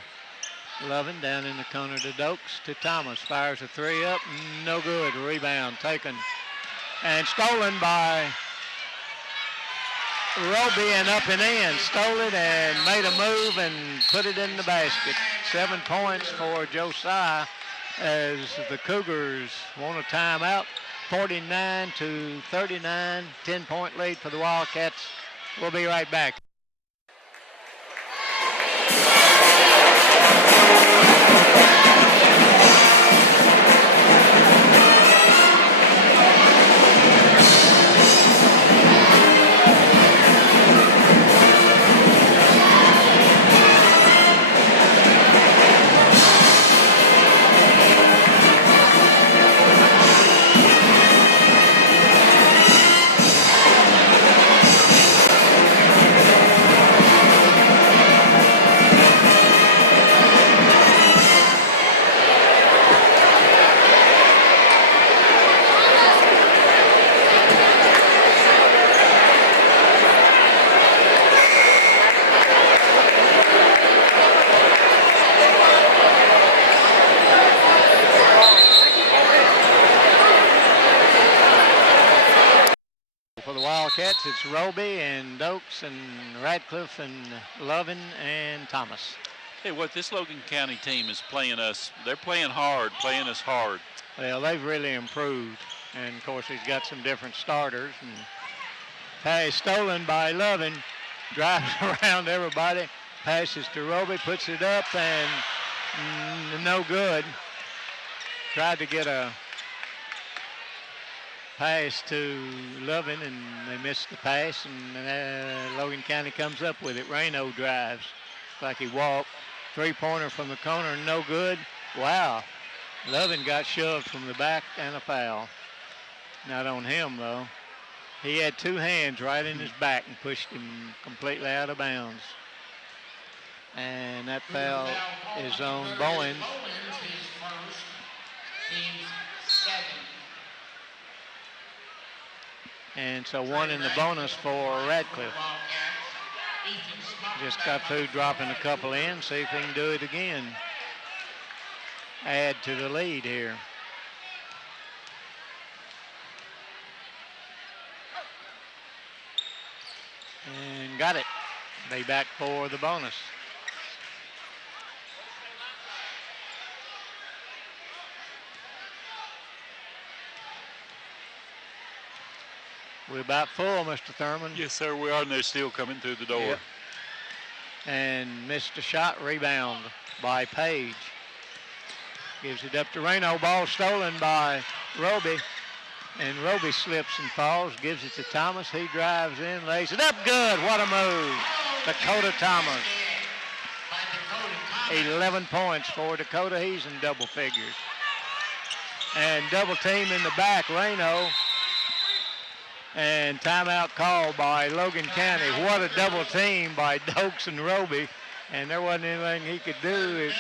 Lovin, down in the corner to Dokes, to Thomas. Fires a three up, no good. Rebound taken and stolen by Roby and up and in. Stole it and made a move and put it in the basket. 7 points for Josiah as the Cougars want a timeout. 49-39, 10-point lead for the Wildcats We'll be right back. For the Wildcats, it's Roby and Dokes and Radcliffe and Lovin and Thomas. Hey, what this Logan County team is playing us, they're playing hard, playing us hard. Well, they've really improved. And, of course, he's got some different starters. And pass stolen by Lovin. Drives around everybody. Passes to Roby, puts it up, and no good. Tried to get a pass to Lovin, and they missed the pass, and Logan County comes up with it. Reno drives. Looks like he walked. Three-pointer from the corner, no good. Wow. Lovin got shoved from the back and a foul. Not on him, though. He had two hands right in his back and pushed him completely out of bounds. And that foul is on Bowens. And so one in the bonus for Radcliffe. Just got through dropping a couple in. See if he can do it again. Add to the lead here. And got it. They back for the bonus. We're about full, Mr. Thurman. Yes, sir, we are, and they're still coming through the door. Yep. And missed a shot, rebound by Page. Gives it up to Reno. Ball stolen by Roby. And Roby slips and falls, gives it to Thomas. He drives in, lays it up good. What a move. Dakota Thomas. 11 points for Dakota. He's in double figures. And double team in the back, Reno. And timeout called by Logan County. What a double team by Dokes and Roby. And there wasn't anything he could do. It's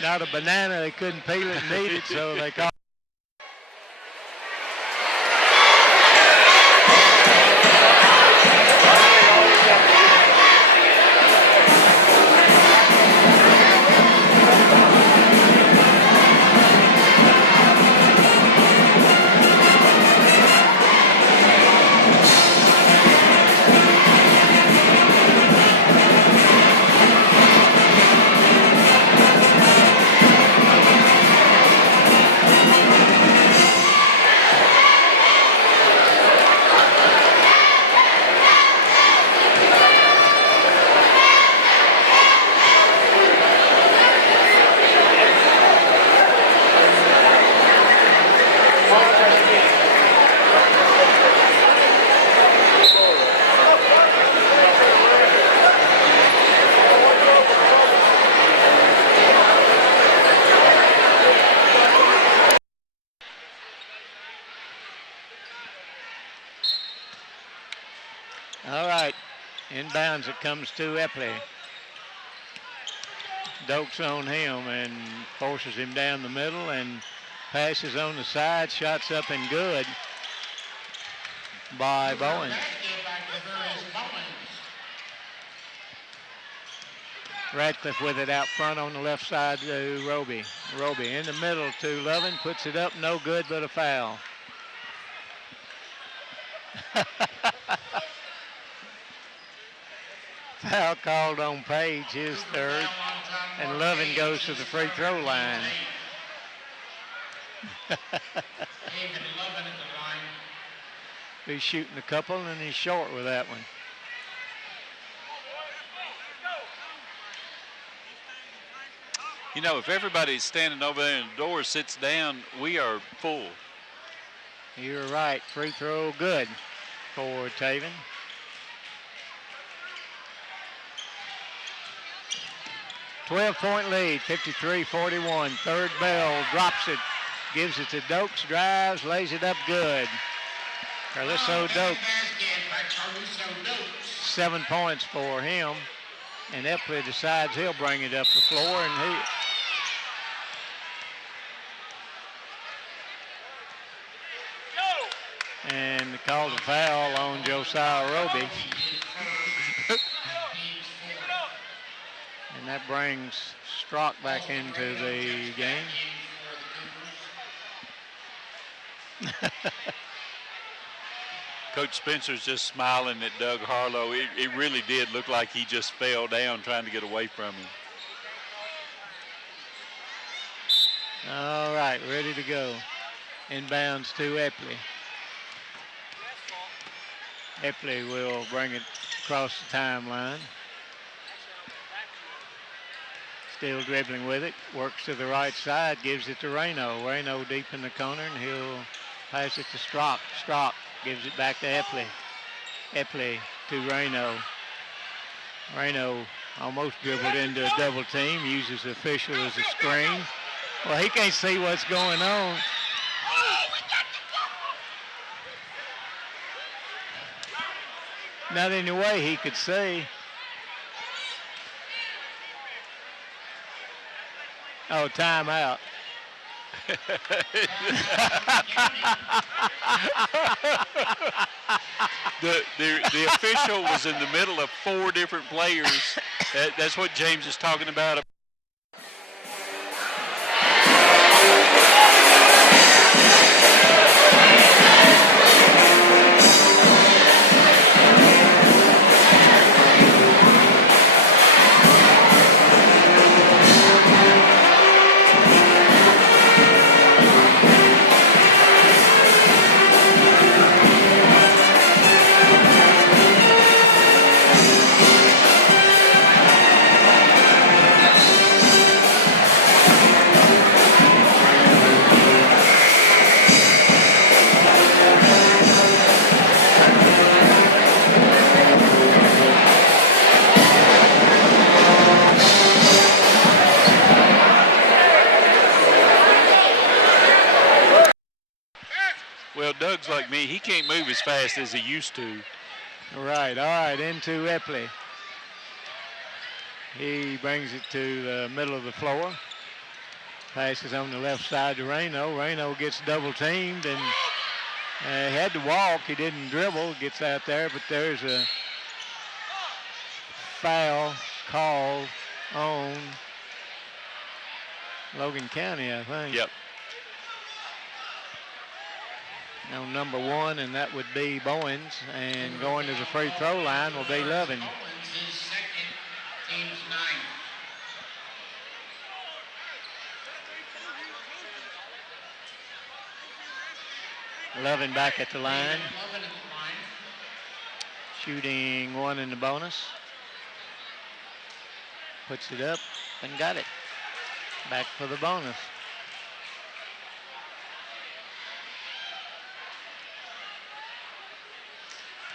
not a banana. They couldn't peel it and eat it, so they called. All right, inbounds it comes to Epley. Dokes on him and forces him down the middle and passes on the side. Shots up and good by Bowens. Radcliffe with it out front on the left side to Roby. Roby in the middle to Lovin, puts it up, no good but a foul. Foul called on Page, his third, and Lovin goes to the free throw line. He's shooting a couple and he's short with that one. You know, if everybody standing over there in the door sits down, we are full. You're right. Free throw good for Taven. "12-point lead, 53-41. Third bell, drops it, gives it to Dokes, drives, lays it up good. Carlisso Dokes, 7 points for him. And Epley decides he'll bring it up the floor, and and called a foul on Josiah Roby. And that brings Strock back into the game. Coach Spencer's just smiling at Doug Harlow. It really did look like he just fell down trying to get away from him. All right, ready to go. Inbounds to Epley. Epley will bring it across the timeline. Still dribbling with it. Works to the right side, gives it to Reno. Reno deep in the corner, and he'll pass it to Strock. Strock gives it back to Epley. Epley to Reno. Reno almost dribbled into a double team, uses the official as a screen. Well, he can't see what's going on. Not any way he could see. Oh, timeout. The official was in the middle of 4 different players. That's what James is talking about. Well, Doug's like me. He can't move as fast as he used to. Right, all right, into Epley. He brings it to the middle of the floor. Passes on the left side to Reno. Reno gets double teamed and he had to walk. He didn't dribble. Gets out there, but there's a foul call on Logan County, I think. Yep. On number 1, and that would be Bowens. And going to the free throw line will be Lovin. Lovin back at the line. Shooting 1 in the bonus. Puts it up and got it. Back for the bonus.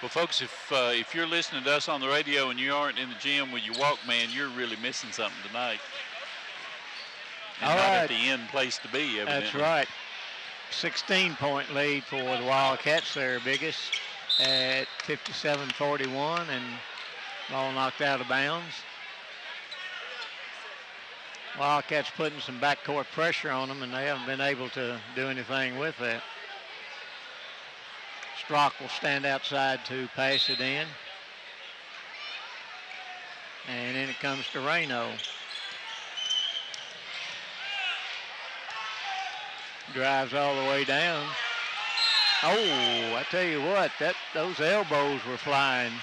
Well, folks, if you're listening to us on the radio and you aren't in the gym with your Walkman, you're really missing something tonight. And all not right. At the end place to be, evidently. That's right. 16-point lead for the Wildcats. Their biggest at 57-41, and ball knocked out of bounds. Wildcats putting some backcourt pressure on them, and they haven't been able to do anything with that. Strock will stand outside to pass it in. And then it comes to Reno. Drives all the way down. Oh, I tell you what, those elbows were flying.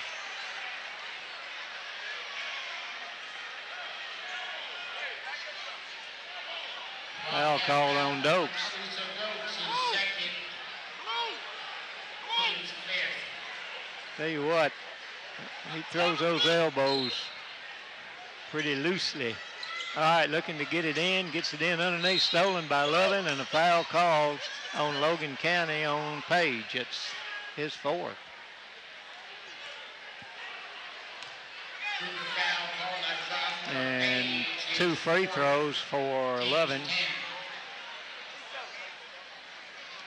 Foul called on Dokes. Tell you what, he throws those elbows pretty loosely. All right, looking to get it in. Gets it in underneath, stolen by Lovin, and a foul called on Logan County on Page. It's his fourth. And 2 free throws for Lovin.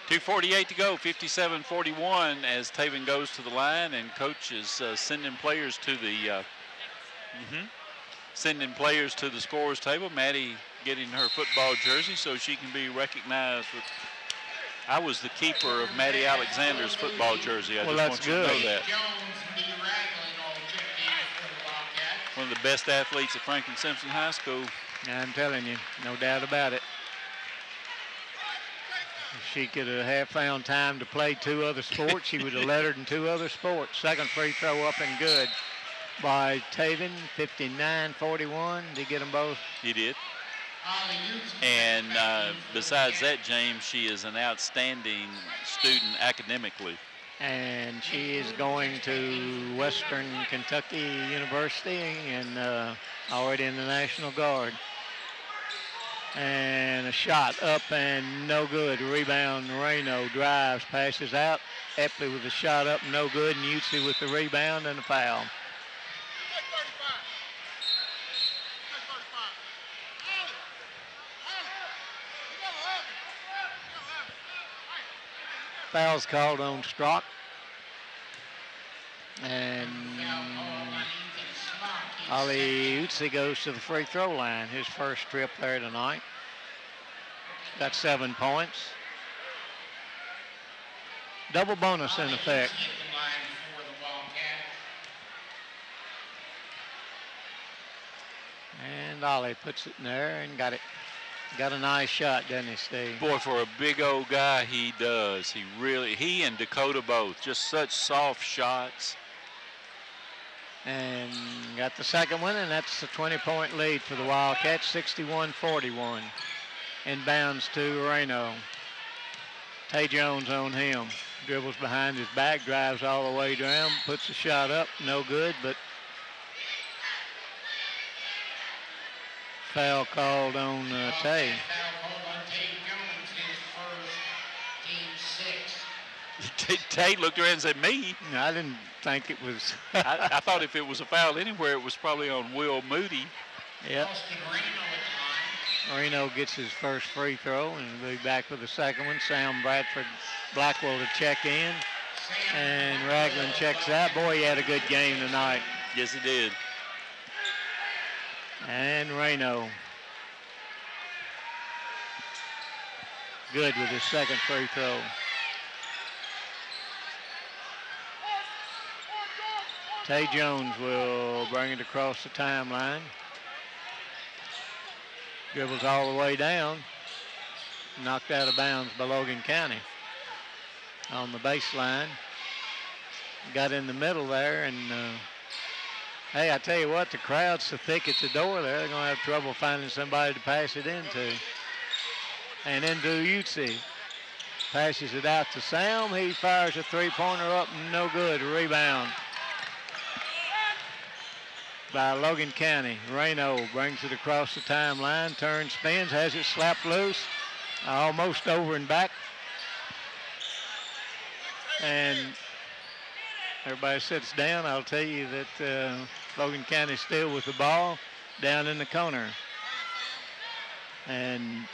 2:48 to go, 57-41 as Taven goes to the line, and coach is sending players to the scorer's table. Maddie getting her football jersey so she can be recognized with. I was the keeper of Maddie Alexander's football jersey. I Well, just that's want you to good. know that. One of the best athletes at Franklin Simpson High School. I'm telling you, no doubt about it. If she could have found time to play 2 other sports, she would have lettered in 2 other sports. Second free throw up and good by Taven, 59-41. Did he get them both? He did. And besides that, James, she is an outstanding student academically. And she is going to Western Kentucky University and already in the National Guard. And a shot up and no good. Rebound, Reno drives, passes out. Epley with a shot up, no good. And Utsi with the rebound and a foul. Foul's called on Strock. And Ali Utsi goes to the free throw line. His first trip there tonight. Got 7 points. Double bonus in effect. And Ollie puts it in there and got it. Got a nice shot, doesn't he, Steve? Boy, for a big old guy, he does. He and Dakota both, just such soft shots. And got the second one, and that's a 20-point lead for the Wildcats, 61-41. Inbounds to Reno. Tay Jones on him. Dribbles behind his back, drives all the way down, puts the shot up, no good, but foul called on Tay. Tay looked around and said, me? I didn't think it was. I thought if it was a foul anywhere, it was probably on Will Moody. Yep. Reno gets his first free throw and will be back with the second one. Sam Bradford Blackwell to check in. And Ragland checks out. Boy, he had a good game tonight. Yes, he did. And Reno. Good with his second free throw. Tay Jones will bring it across the timeline. Dribbles all the way down. Knocked out of bounds by Logan County on the baseline. Got in the middle there, and hey, I tell you what, the crowd's so thick at the door there, they're going to have trouble finding somebody to pass it into. And into Utsi. Passes it out to Sam. He fires a three-pointer up, no good. Rebound by Logan County. Reno brings it across the timeline, turns, spins, has it slapped loose, almost over and back. And everybody sits down. I'll tell you that Logan County still with the ball down in the corner. And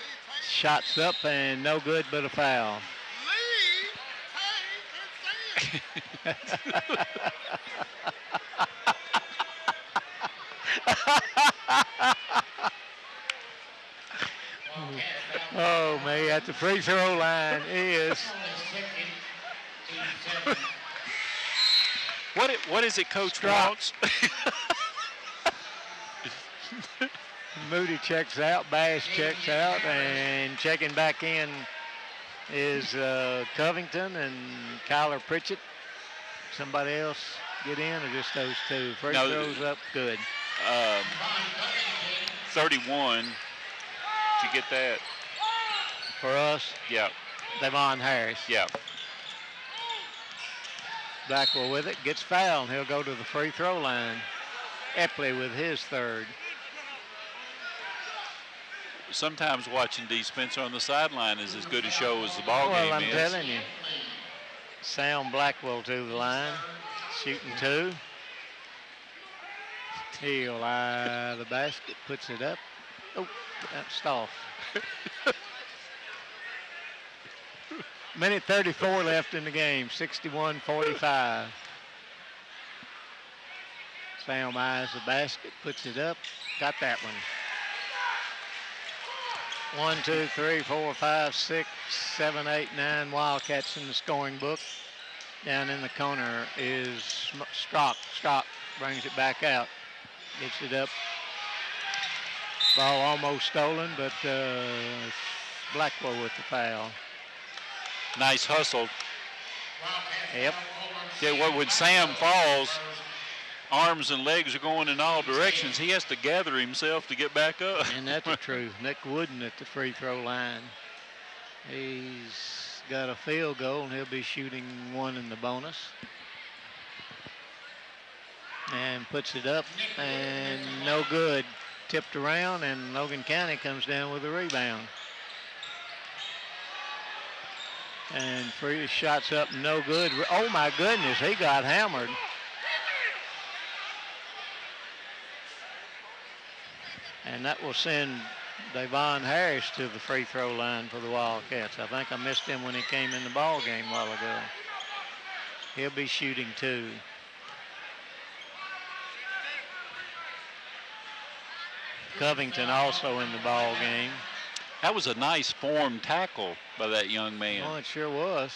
shots up and no good but a foul. Oh, man, at the free throw line is. What is it, Coach wants? Moody checks out, Bass checks out, and checking back in is Covington and Kyler Pritchett. Somebody else get in, or just those two? Free throws up, good. 31. Did you get that? For us? Yeah. Devon Harris. Yeah. Blackwell with it, gets fouled. He'll go to the free throw line. Epley with his third. sometimes watching Dee Spencer on the sideline is as good a show as the ball game is. Well, I'm telling you. Sam Blackwell to the line, shooting 2. He'll eye the basket, puts it up. Oh, that's off. Minute 34 left in the game, 61-45. Sam eyes the basket, puts it up, got that one. 1, 2, 3, 4, 5, 6, 7, 8, 9 Wildcats in the scoring book. Down in the corner is Strock. Strock brings it back out, gets it up. Ball almost stolen, but Blackwell with the foul. Nice hustle. Yep. Yeah, when Sam falls, arms and legs are going in all directions. He has to gather himself to get back up. And that's the truth. Nick Wooden at the free throw line. He's got a field goal, and he'll be shooting 1 in the bonus. And puts it up, and no good. Tipped around, and Logan County comes down with a rebound. And free shots up, no good. Oh my goodness, he got hammered. And that will send Davon Harris to the free throw line for the Wildcats. I think I missed him when he came in the ball game a while ago. He'll be shooting 2. Covington also in the ball game. That was a nice form tackle by that young man. Oh, it sure was.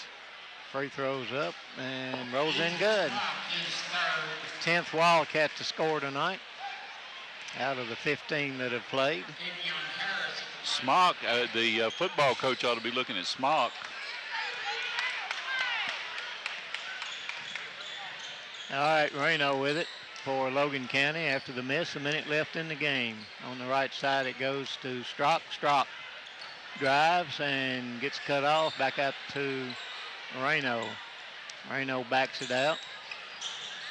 Free throws up and rolls in good. 10th Wildcat to score tonight out of the 15 that have played. Smock, the football coach ought to be looking at Smock. All right, Reno with it for Logan County after the miss. A minute left in the game. On the right side, it goes to Strock. Strock drives and gets cut off. Back out to Reno. Reno backs it out.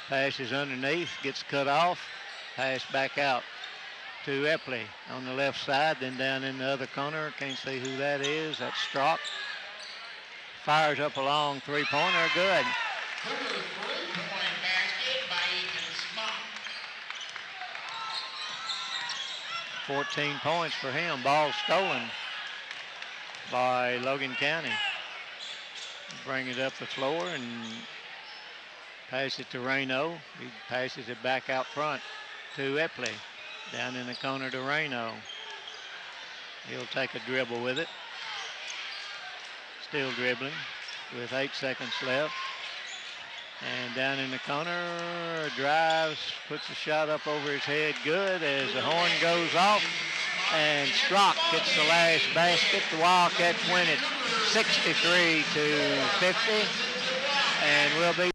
Passes underneath, gets cut off. Pass back out to Epley on the left side. Then down in the other corner, can't see who that is. That's Strock. Fires up a long three-pointer, good. 14 points for him. Ball stolen by Logan County. Bring it up the floor and pass it to Reno. He passes it back out front to Epley. Down in the corner to Reno. He'll take a dribble with it. Still dribbling with 8 seconds left. And down in the corner, drives, puts a shot up over his head, good as the horn goes off. And Strock gets the last basket. The Wildcats win it 63-50. And we'll be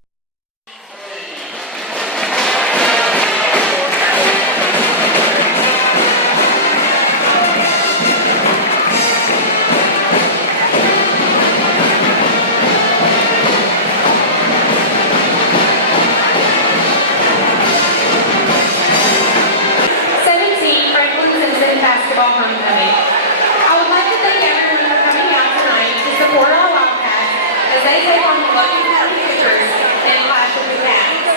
homecoming. I would like to thank everyone for coming out tonight to support our Wildcats as they take on the Logan County Cougars in Clash of the Cats.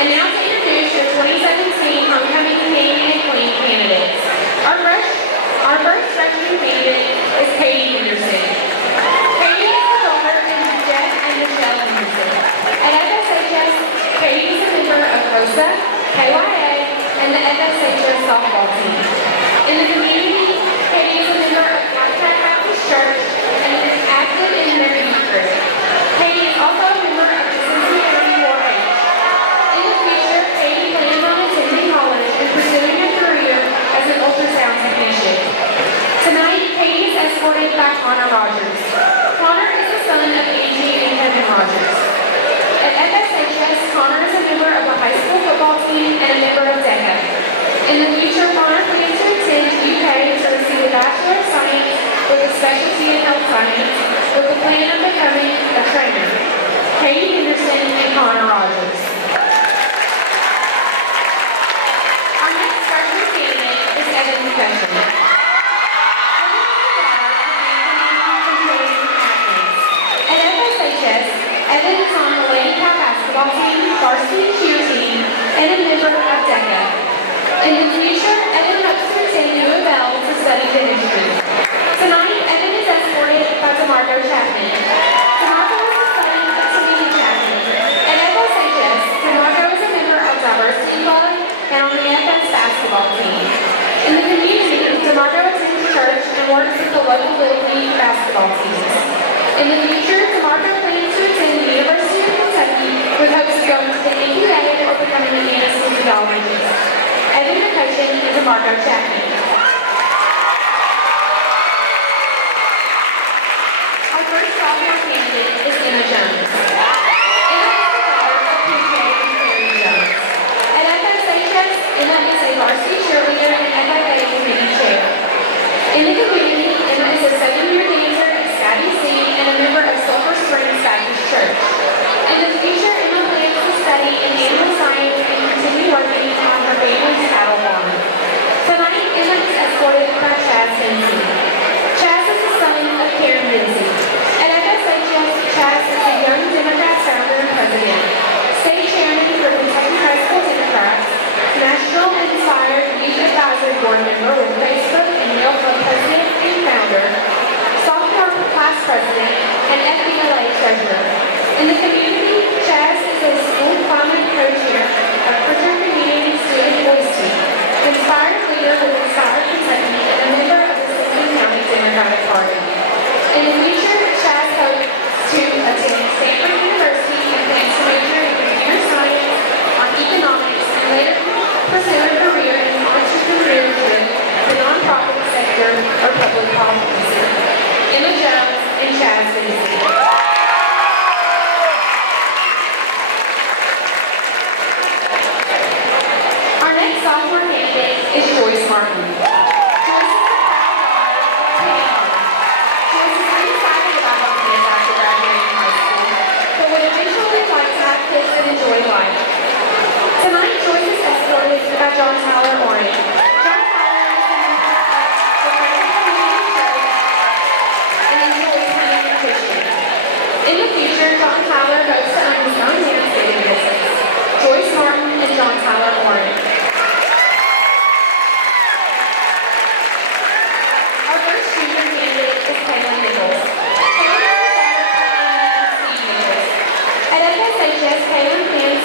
And now to introduce your 2017 homecoming king and queen candidates. Our first freshman candidate is Katie Henderson. Katie is the daughter of Jeff and Michelle Henderson. At FSHS, Katie is a member of ROSA, KYA, and the FSHS softball team. In the community, Katie is a member of Wildcat Baptist Church and is active in their youth group. Katie is also a member of the Cincinnati 4-H. In the future, Katie plans on attending college and pursuing a career as an ultrasound technician. Tonight, Katie is escorted by Connor Rogers. Connor is the son of Angie and Kevin Rogers. At FSHS, Connor is a member of the high school football team and a member of DECA. In the future, Connor plans to attend UK to receive a Bachelor of Science with a specialty in health science with the plan of becoming a trainer. Katie Henderson and Connor Rogers. Our next freshman candidate is Evan Session. works with the local Little League basketball teams. In the future, DeMarco plans to attend the University of Kentucky with hopes of going to the NBA or becoming an anesthesiologist. Editor coaching is DeMarco Chapman. Our first sophomore candidate is Emma Jones. Emma is the daughter of PJ and Terry Jones. At FSHS, Emma is a varsity cheerleader and FFA committee chair. In the community, Emma is a 7-year dancer at Scotty C and a member of Sulphur Springs Baptist Church. In the future, Emma plans to study in animal science and continue working on her family's cattle farm. Tonight, Emma is escorted by Chaz Lindsay. Chaz is the son of Karen Lindsay. At FSHS, Chaz is a young Democrat founder and president, state chairman for Kentucky High School Democrats, National Inspired Youth Advisory Board member with Facebook and Yale Club president and founder, sophomore class president, and FBLA treasurer. In the community, Chaz is a school prominent co-chair of Pritchard Community Student Voice Team, inspired leader with Inspired Kentucky, and a member of the Simpson County Democratic Party. In the future, Chaz hopes to attend Stanford University and plans to major in computer science, on economics, and later pursue a career in entrepreneurship, the nonprofit sector, or public policy. Emma Jones and Chaz Lindsay. Our next sophomore candidate is Joyce Martin. Joyce is a proud daughter of Penny. Joyce is undecided about what she is after graduating high school, but would eventually like to have kids and enjoy life. Tonight, Joyce is escorted by John Tyler Orange. John Tyler is a member of the Franklin Community Church and enjoys hunting and fishing. In the future, John Tyler hopes to own his own landscaping business. Joyce Martin and John Tyler Orange. Our first junior candidate is Kaylin Nichols. Kaylin is the daughter of Kaylin and Steve Nichols. At FSHS, Kaylin plays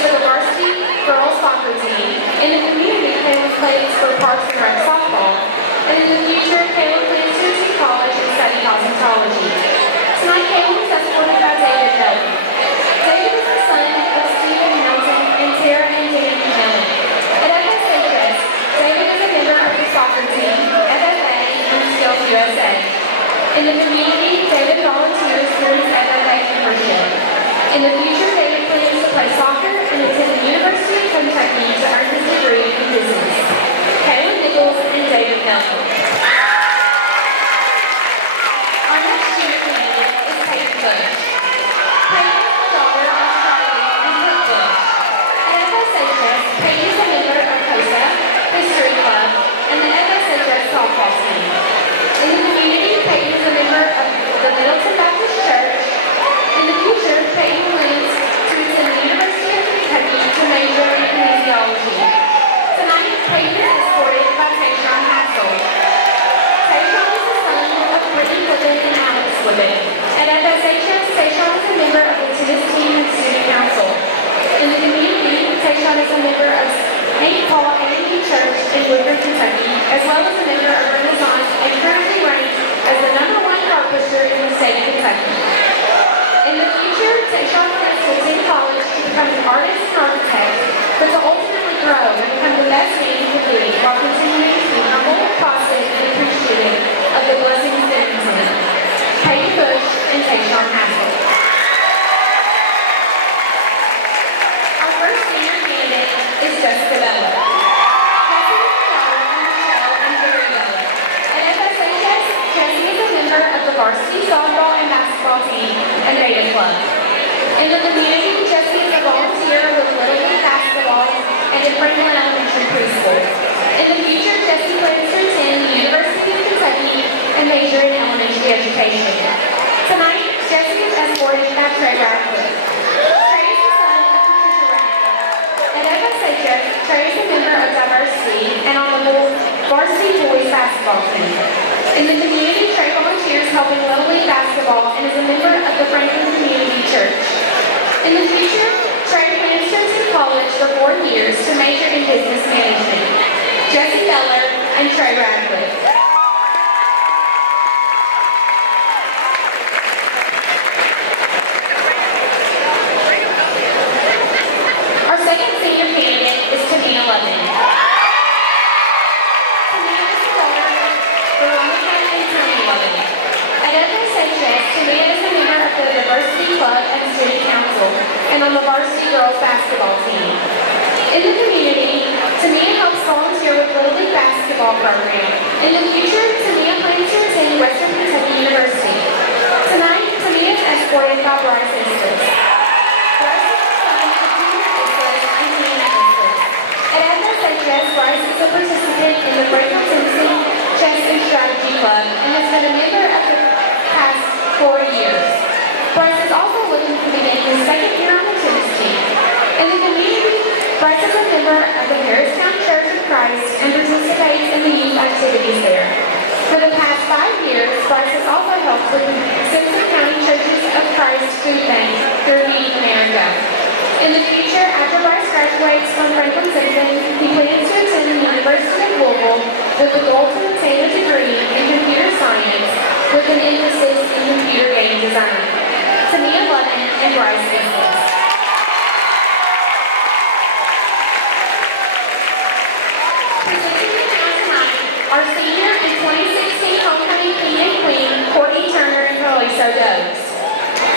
for the varsity girls soccer team. In the community, Kaylin plays for Parks and Rec softball. And in the future, Kaylin plans to attend college and study cosmetology. Tonight, Kaylin is escorted by David Bell. David is the son of Stephen Hamilton and Tara and Danny Hamilton. At FSHS, David is a member of the soccer team, FFA, and Skills USA. In the community, David volunteers through his FFA membership. In the future, David plans to play soccer and attend the University of Kentucky to earn his degree in business. Kaylin Nichols and David Nelson. Our next junior candidate is Peyton Bush. Peyton is the daughter of Charlie and Brooke Bush. At FSHS, Peyton is a member of COSA, History Club, and the FSHS softball team. In the community, Peyton is a member of the Middleton Baptist Church. In the future, Peyton plans to attend the University of Kentucky to major in kinesiology. Tonight, Peyton is escorted by Tayshawn Hassel. Tayshawn is the son of Brittany Woodland and Alex Woodland. At FSHS, Tayshawn is a member of the tennis team and student council. In the community, Tayshawn is a member of St. Paul A&E Church in Woodford, Kentucky, as well as a member of Renaissance and currently ranked as the #1 car pusher in the state of Kentucky. In the future, Tayshawn plans to attend college to become an artist and architect, but to ultimately grow and become the best man he can be while continuing to be humble, positive, and appreciative of the blessings given to him. Peyton Bush and Tayshawn Hassel. Our first senior candidate is Jessica Bella. Jessie is the daughter of Michelle and Gary Bella. At FSHS, Jessie is a member of the varsity softball and basketball team and Beta Club. In the community, Jessie is a volunteer with Little League basketball and at Franklin Elementary Preschool. In the future, Jessie plans to attend the University of Kentucky and major in elementary education. Tonight, Jessie is escorted by Trey Radcliffe. Trey is the son of Patricia Radcliffe. At FSHS, Trey is a member of Diversity and on the varsity boys basketball team. In the community, Trey volunteers helping Little League basketball and is a member of the Franklin Community Church. In the future, Trey plans to attend college for 4 years to major in business management. Jessie Beller and Trey Radcliffe. At FSHS, Tamia is a member of the Diversity Club and Student Council, and on the varsity girls basketball team. In the community, Tamia helps volunteer with Little League basketball program. In the future, Tamia plans to attend Western Kentucky University. Tonight, Tamia is escorted by Bryce Isles. Bryce is the son of Junior Isles and Dean Isles. At FSHS, Bryce is a participant in the Franklin Simpson Chess and Strategy Club and has been a member of the past 4 years. Bryce is also looking to begin his second year on the tennis team. In the community, Bryce is a member of the Harristown Church of Christ and participates in the youth activities there. For the past 5 years, Bryce has also helped with the Simpson County Churches of Christ Food Bank through Feed America. In the future, after Bryce graduates from Franklin Simpson, he plans to attend the University of Louisville with the goal to obtain a degree in computer science with an emphasis in computer game design. Tamia Logan and Bryce Isles. Our senior and 2016 homecoming king and queen, Courtney Turner and Carly Sodos.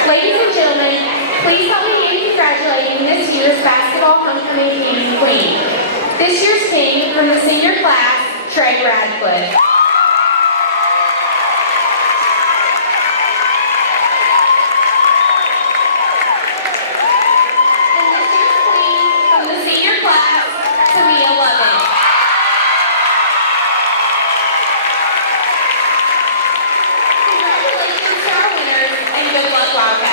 Ladies and gentlemen, please help me in congratulating this year's basketball homecoming king and queen. This year's king from the senior class, Trey Radcliffe. And this year's queen from the senior class, Tamia Logan. Congratulations to our winners, and good luck, Wildcats.